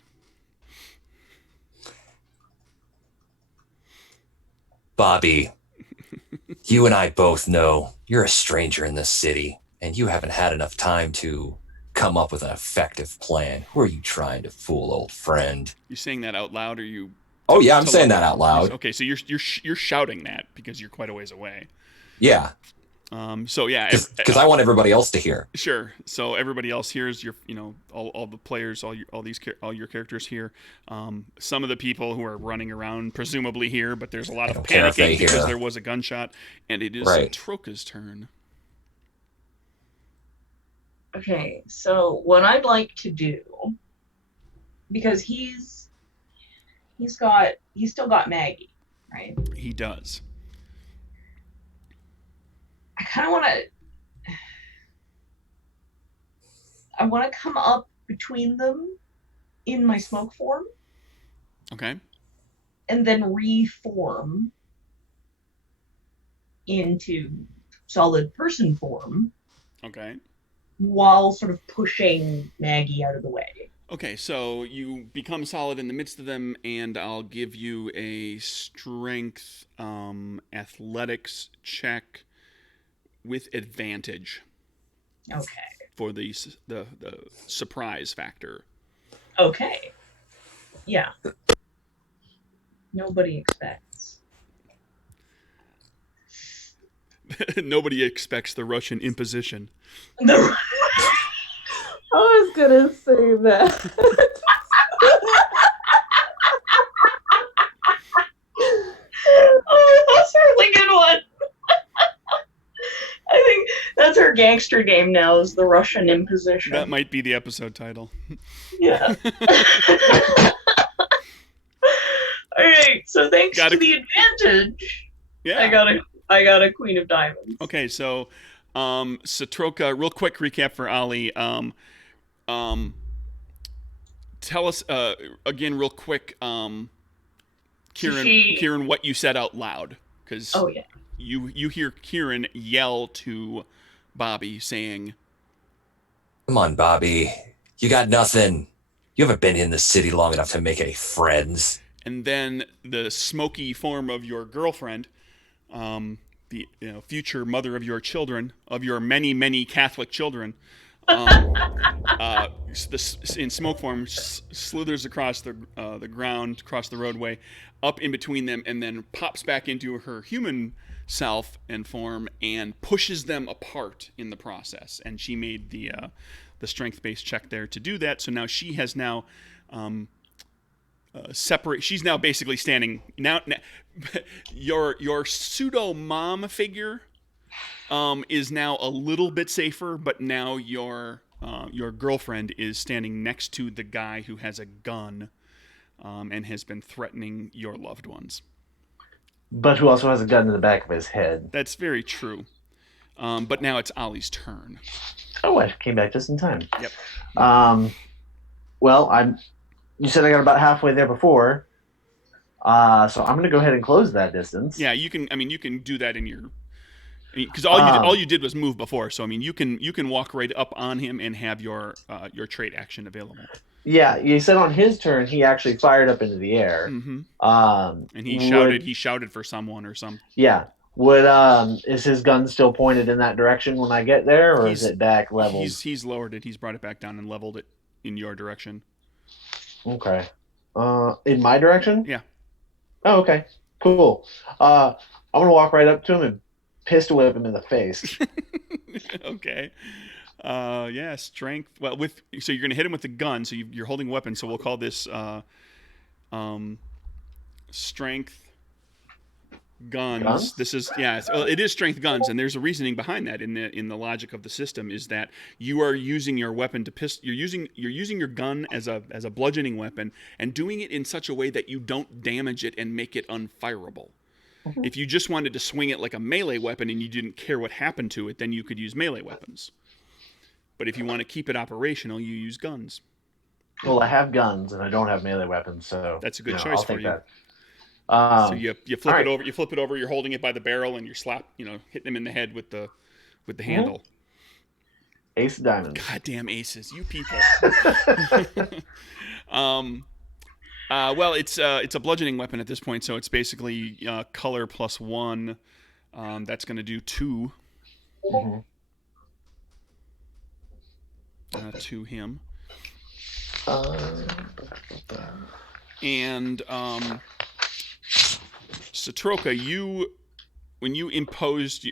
Bobby, you and I both know you're a stranger in this city, and you haven't had enough time to come up with an effective plan. Who are you trying to fool, old friend? You saying that out loud, or you? Oh yeah, I'm saying that out loud. Okay, so you're shouting that because you're quite a ways away. Yeah. So yeah, because I want everybody else to hear. Sure. So everybody else hears your, all the players, all your characters here. Some of the people who are running around presumably here, but there's a lot of panicking because there was a gunshot, and it is Troka's turn. Okay, so what I'd like to do, because he's still got Maggie, right? He does. I kind of want to come up between them in my smoke form. Okay. And then reform into solid person form. Okay. While sort of pushing Maggie out of the way. Okay, so you become solid in the midst of them, and I'll give you a strength athletics check with advantage. Okay. For the surprise factor. Okay. Yeah. Nobody expects. Nobody expects the Russian imposition. I was gonna say that. Oh, that's a really good one. I think that's our gangster game now, is the Russian imposition. That might be the episode title. Yeah. All right. So thanks to the advantage, yeah, I got a Queen of Diamonds. Okay, so Satroka, real quick recap for Ali. Tell us again, real quick, Kieran, what you said out loud, because you hear Kieran yell to Bobby saying, "Come on, Bobby, you got nothing. You haven't been in the city long enough to make any friends." And then the smoky form of your girlfriend, the future mother of your children, of your many Catholic children, in smoke form, slithers across the ground, across the roadway, up in between them, and then pops back into her human self and form and pushes them apart in the process. And she made the strength-based check there to do that. So now she has separate. She's now basically standing now. Your pseudo mom figure is now a little bit safer, but now your girlfriend is standing next to the guy who has a gun and has been threatening your loved ones. But who also has a gun in the back of his head. That's very true. But now it's Ollie's turn. Oh, I came back just in time. Yep. Well, you said I got about halfway there before. So I'm going to go ahead and close that distance. Yeah, you can. I mean, you can do that in your. Because all you did was move before, so I mean, you can walk right up on him and have your trait action available. Yeah, you said on his turn he actually fired up into the air. Mm-hmm. And he shouted for someone or something. Yeah. Is his gun still pointed in that direction when I get there, or is it back leveled? He's lowered it. He's brought it back down and leveled it in your direction. Okay. In my direction? Yeah. Oh, okay. Cool. I'm gonna walk right up to him and pistol whip him in the face. Okay. Yeah, strength. Well, so you're gonna hit him with the gun. So you're holding a weapon. So we'll call this Strength guns. Guns? This is it is strength guns, and there's a reasoning behind that in the logic of the system is that you are using your weapon to you're using your gun as a bludgeoning weapon and doing it in such a way that you don't damage it and make it unfireable. If you just wanted to swing it like a melee weapon and you didn't care what happened to it, then you could use melee weapons. But if you want to keep it operational, you use guns. Well, I have guns and I don't have melee weapons, so that's a good choice I'll for take you. That. So you flip right. it over. You flip it over. You're holding it by the barrel, and you're hitting him in the head with the handle. Ace of diamonds. Goddamn aces, you people. Well, it's a bludgeoning weapon at this point, so it's basically color plus 1. That's going to do 2 to him. And Satroka, when you imposed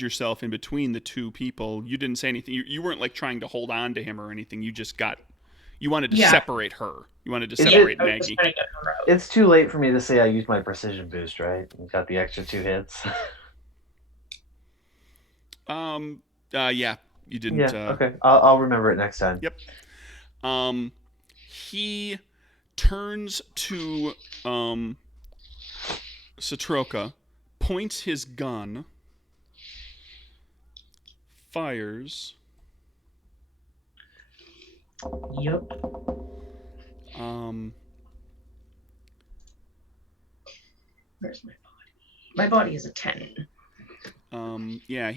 yourself in between the two people, you didn't say anything. You weren't like trying to hold on to him or anything. You wanted to separate her. You wanted to separate Maggie. It's too late for me to say I used my precision boost, right? And got the extra 2 hits. Yeah, you didn't. Yeah, okay. I'll remember it next time. Yep. He turns to Satroka, points his gun, fires. Yep. Where's my body? My body is a 10. Yeah,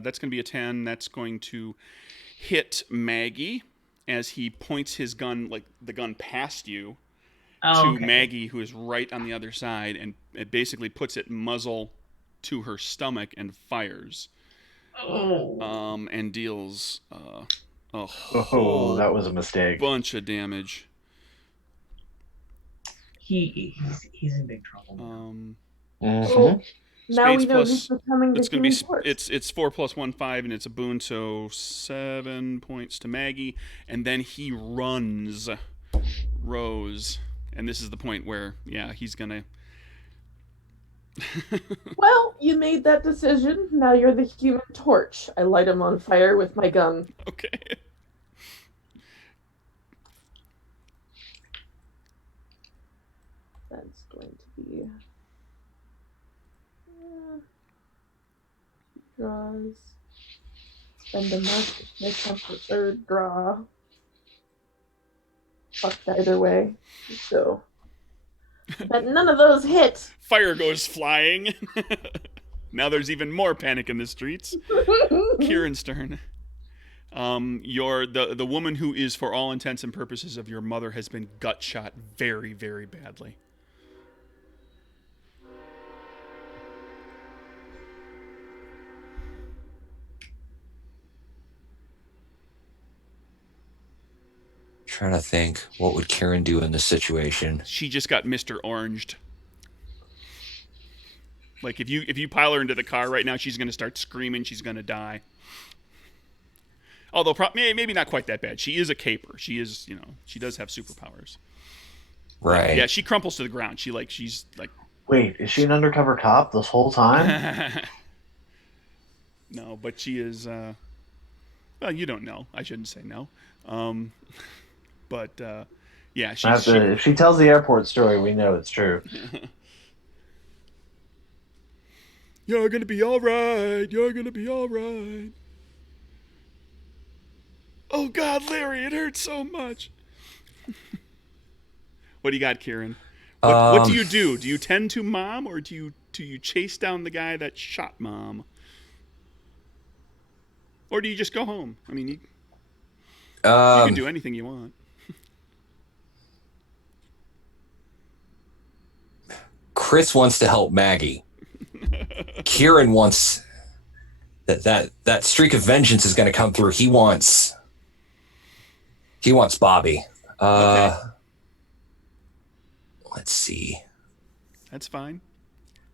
that's going to be a 10. That's going to hit Maggie as he points his gun, like the gun past you, to Maggie, who is right on the other side, and it basically puts it muzzle to her stomach and fires. And deals a whole that was a mistake. Bunch of damage. He's in big trouble. Now we know he's becoming the Human Torch. It's 4 plus 1, 5, and it's a boon, so 7 points to Maggie, and then he runs Rose, and this is the point where he's gonna. Well, you made that decision. Now you're the Human Torch. I light him on fire with my gun. Okay. That's going to be draws. Spend a mark. Make up the third draw. Fucked either way. So, but none of those hit. Fire goes flying. Now there's even more panic in the streets. Kieran's turn. The woman who is, for all intents and purposes of your mother, has been gut shot very, very badly. Trying to think, what would Kieran do in this situation? She just got Mr. Oranged. Like if you pile her into the car right now, she's going to start screaming. She's going to die. Although maybe not quite that bad. She is a caper. She is, she does have superpowers. Right. Yeah, she crumples to the ground. She's like. Wait, is she an undercover cop this whole time? No, but she is. Well, you don't know. I shouldn't say no. But yeah, if she tells the airport story, we know it's true. You're gonna be all right. You're gonna be all right. Oh God, Larry, it hurts so much. What do you got, Kieran? What do you do? Do you tend to Mom, or do you chase down the guy that shot Mom? Or do you just go home? I mean, you can do anything you want. Chris wants to help Maggie. Kieran wants that streak of vengeance is going to come through. He wants Bobby. Okay. Let's see. That's fine.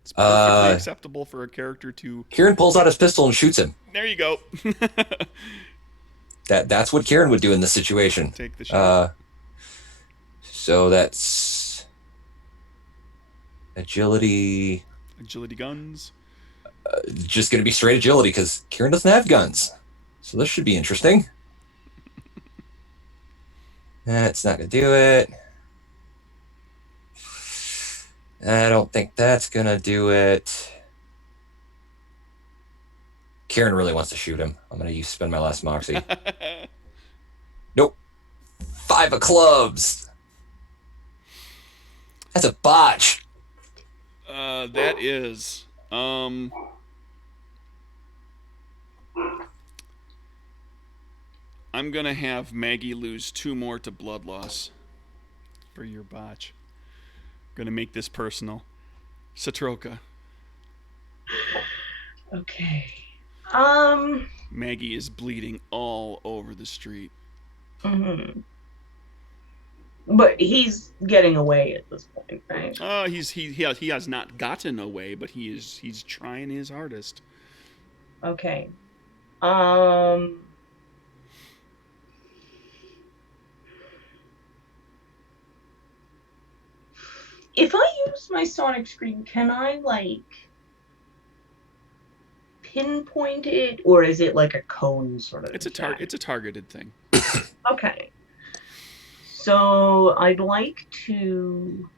It's perfectly acceptable for a character to. Kieran pulls out his pistol and shoots him. There you go. That's what Kieran would do in this situation. Take the shot. So that's Agility. Agility guns. Just going to be straight agility because Kieran doesn't have guns. So this should be interesting. That's not going to do it. I don't think that's going to do it. Kieran really wants to shoot him. I'm going to spend my last moxie. Nope. 5 of clubs. That's a botch. That is. I'm gonna have Maggie lose 2 more to blood loss for your botch. Gonna make this personal. Satroka. Okay. Maggie is bleeding all over the street. Mm-hmm. But he's getting away at this point, right? He has not gotten away, but he's trying his hardest. Okay. If I use my sonic scream, can I pinpoint it, or is it like a cone sort of? It's a targeted thing. Okay. So I'd like to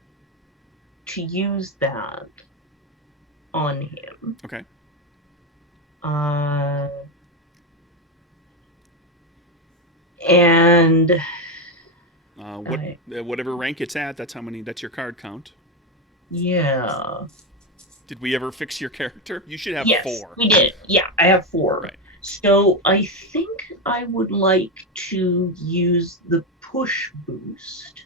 use that on him. Okay. And whatever rank it's at, that's your card count. Yeah. Did we ever fix your character? You should have 4. Yes, we did. Yeah, I have 4. Right. So I think I would like to use the push boost.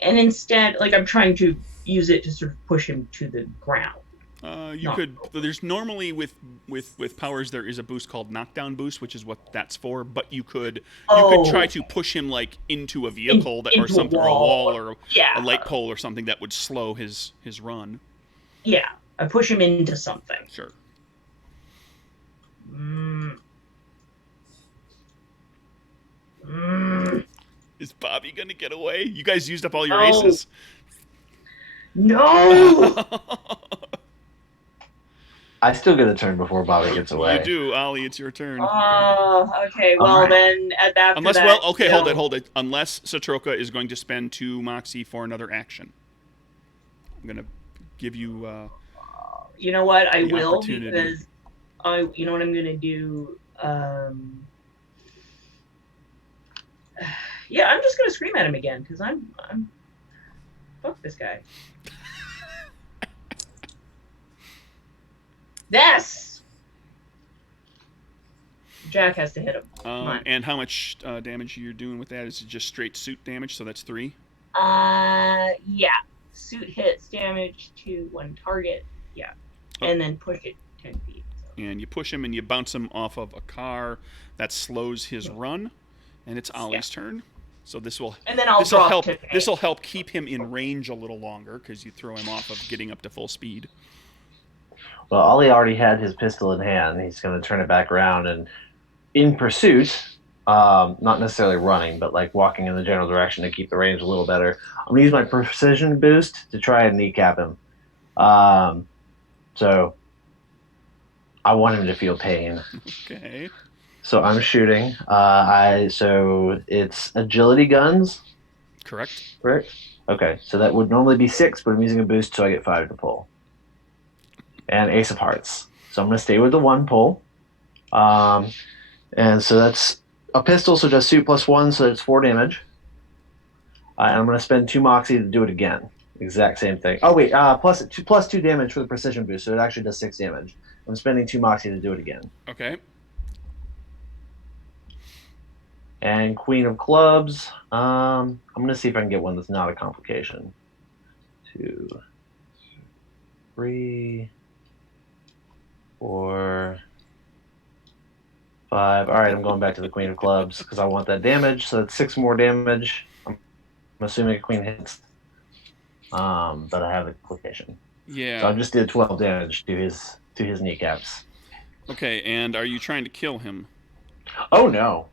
And instead, I'm trying to use it to sort of push him to the ground. You could. There's normally with powers there is a boost called knockdown boost, which is what that's for. But you could try to push him into a vehicle or something, or a wall, or a light pole or something that would slow his run. Yeah, I push him into something. Sure. Is Bobby gonna get away? You guys used up all your aces. No. I still get a turn before Bobby gets away. You do, Ollie. It's your turn. Okay. Well, then Hold it. Unless Satroka is going to spend 2 moxie for another action, I'm gonna give you. You know what? I will, because you know what I'm gonna do. Yeah, I'm just gonna scream at him again because I'm fuck this guy. Yes. Jack has to hit him. And how much damage you're doing with that? Is it just straight suit damage? So that's 3. Yeah. Suit hits damage to 1 target. Yeah. And then push it 10 feet. So. And you push him and you bounce him off of a car. That slows his run, and it's Ollie's turn. So this will help keep him in range a little longer because you throw him off of getting up to full speed. Well, Ollie already had his pistol in hand. He's going to turn it back around and, in pursuit, not necessarily running, but walking in the general direction to keep the range a little better. I'm going to use my precision boost to try and kneecap him. So I want him to feel pain. Okay. So I'm shooting. So it's agility guns. Correct. Okay. So that would normally be 6, but I'm using a boost, so I get 5 to pull. And Ace of Hearts. So I'm going to stay with the 1 pull. And so that's a pistol, so just suit +1, so that's 4 damage. And I'm going to spend 2 moxie to do it again. Exact same thing. Oh, wait, plus 2 damage for the precision boost, so it actually does 6 damage. I'm spending 2 moxie to do it again. Okay. And Queen of Clubs. I'm going to see if I can get one that's not a complication. 2, 3, 4, 5. All right, I'm going back to the Queen of Clubs because I want that damage. So that's 6 more damage. I'm assuming a queen hits. But I have a complication. Yeah. So I just did 12 damage to his kneecaps. Okay, and are you trying to kill him? Oh no,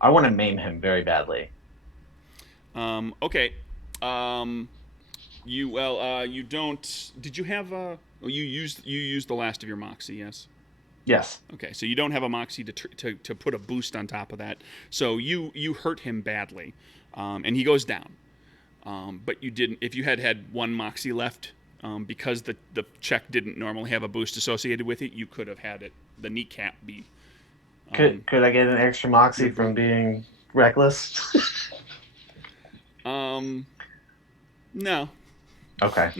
I want to maim him very badly. Okay. You don't. Did you have a? Oh, you used the last of your moxie, yes. Yes. Okay, so you don't have a moxie to put a boost on top of that. So you hurt him badly, and he goes down. But you didn't. If you had one moxie left, because the check didn't normally have a boost associated with it, you could have had it the kneecap be. Could I get an extra moxie from being reckless? No. Okay.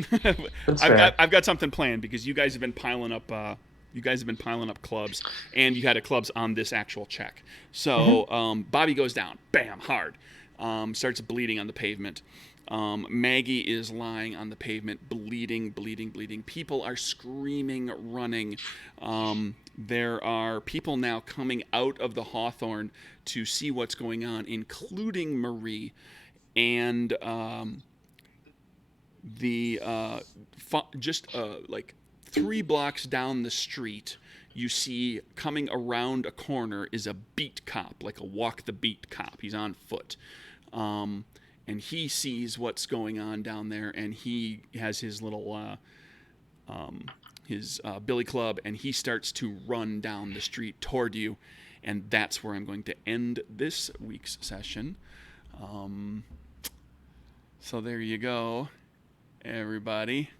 That's fair. I've got something planned because you guys have been piling up. You guys have been piling up clubs, and you had a clubs on this actual check. So Bobby goes down, bam, hard, starts bleeding on the pavement. Maggie is lying on the pavement, bleeding. People are screaming, running. There are people now coming out of the Hawthorne to see what's going on, including Marie, and like 3 blocks down the street, you see coming around a corner is a beat cop, like a walk the beat cop. He's on foot. And he sees what's going on down there, and he has his little billy club, and he starts to run down the street toward you, and that's where I'm going to end this week's session. So there you go, everybody.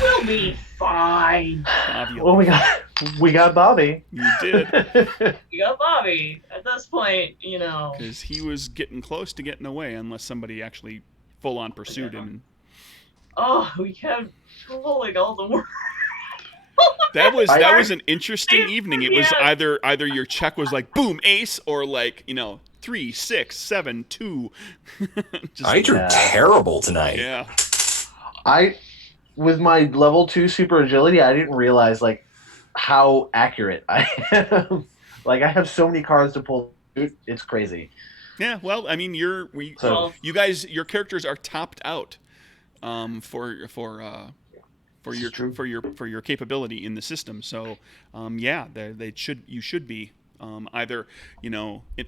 We'll be fine. Well, we got Bobby. You did. You got Bobby. At this point, Because he was getting close to getting away, unless somebody actually full on pursued him. Oh, we kept rolling all the work. That was an interesting evening. It was either your check was like boom ace, or like 3, 6, 7, 2. I drew terrible tonight. Yeah. With my level 2 super agility, I didn't realize like how accurate I am. Like I have so many cards to pull. It's crazy. Yeah. Well, I mean, you guys, your characters are topped out for your capability in the system. So you should be. Either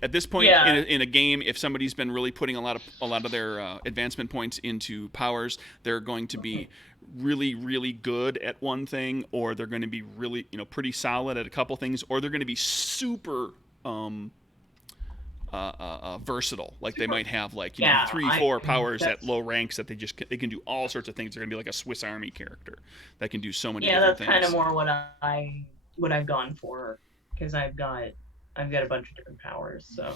at this point in a game, if somebody's been really putting a lot of their advancement points into powers, they're going to be really, really good at one thing, or they're going to be really pretty solid at a couple things, or they're going to be super versatile. Like they might have 3, 4 powers at low ranks that they can do all sorts of things. They're going to be like a Swiss Army character that can do so many different things. Yeah, that's kind of more what I've gone for, because I've got a bunch of different powers, so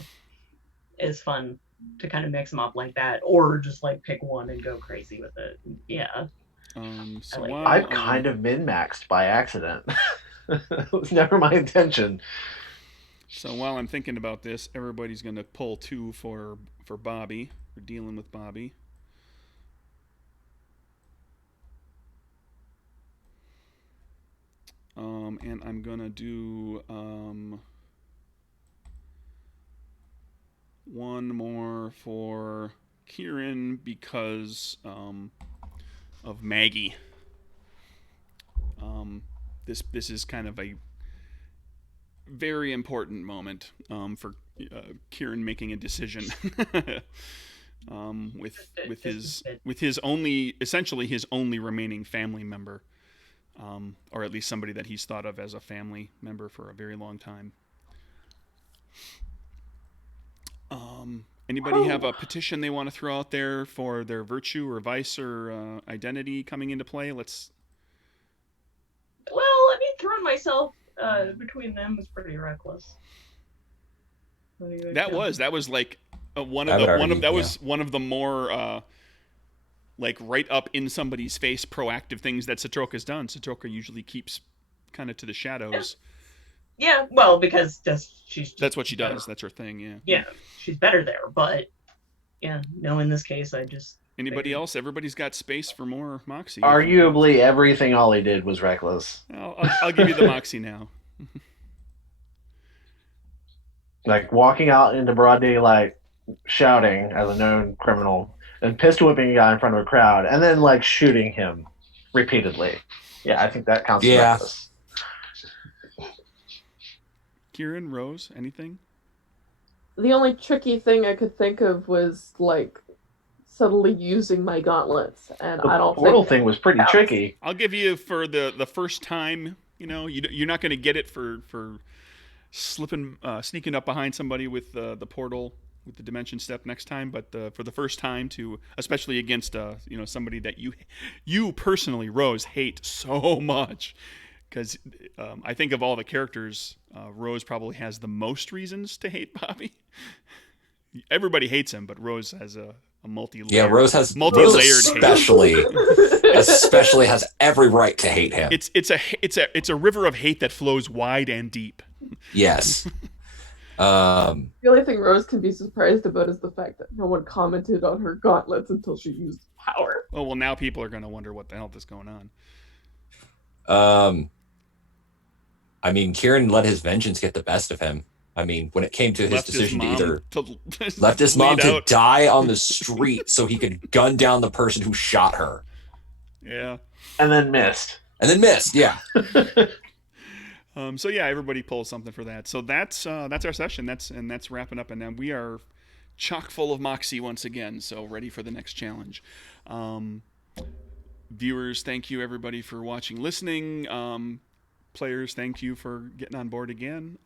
it's fun to kind of mix them up like that, or just like pick one and go crazy with it. Yeah. I've kind of min-maxed by accident. It was never my intention. So while I'm thinking about this, everybody's going to pull 2 for Bobby. We're dealing with Bobby. And I'm going to do one more for Kieran because of Maggie. This is kind of a very important moment for Kieran making a decision with his essentially his only remaining family member, or at least somebody that he's thought of as a family member for a very long time. Anybody have a petition they want to throw out there for their virtue or vice or identity coming into play? Throwing myself between them was pretty reckless. That was like one of the more like right up in somebody's face proactive things that Satroka's done. Satroka usually keeps kind of to the shadows. Yeah, well, because that's what she does. That's her thing. Yeah. Yeah, she's better there. But yeah, no, in this case, I just. Anybody else? Everybody's got space for more Moxie. Arguably, everything Ollie did was reckless. I'll give you the Moxie now. Like walking out into broad daylight, shouting as a known criminal, and pistol whipping a guy in front of a crowd, and then like shooting him repeatedly. Yeah, I think that counts as reckless. Kieran, Rose, anything? The only tricky thing I could think of was like subtly using my gauntlets, and The I don't portal think thing was pretty counts. tricky. I'll give you for the first time. You're not going to get it for sneaking up behind somebody with the portal with the dimension step next time, but for the first time, to especially against somebody that you personally, Rose, hate so much, because I think of all the characters, Rose probably has the most reasons to hate Bobby. Everybody hates him, but Rose has a multi-layered, Yeah, Rose hate. especially has every right to hate him. It's a river of hate that flows wide and deep. Yes. The only thing Rose can be surprised about is the fact that no one commented on her gauntlets until she used power. Oh, well, now people are going to wonder what the hell is going on. I mean, Kieran let his vengeance get the best of him. I mean, when it came to his decision to left his mom to die on the street so he could gun down the person who shot her. Yeah. And then missed, yeah. So yeah, everybody pulls something for that. So that's our session. That's wrapping up, and then we are chock full of moxie once again. So ready for the next challenge. Viewers, thank you everybody for watching, listening. Players, thank you for getting on board again.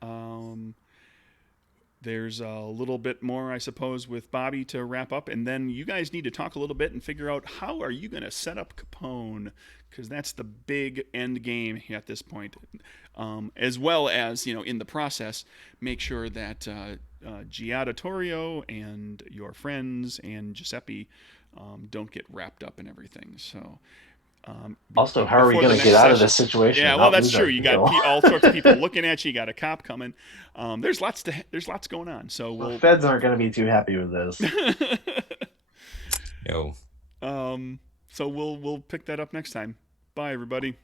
There's a little bit more, I suppose, with Bobby to wrap up, and then you guys need to talk a little bit and figure out how are you going to set up Capone, because that's the big end game at this point. As well as, in the process, make sure that Giada Torrio and your friends and Giuseppe don't get wrapped up in everything. So. Also, how are we going to get out of this situation? Yeah, well, that's true. You got all sorts of people looking at you. You got a cop coming. There's lots going on. So the feds aren't going to be too happy with this. No. So we'll pick that up next time. Bye, everybody.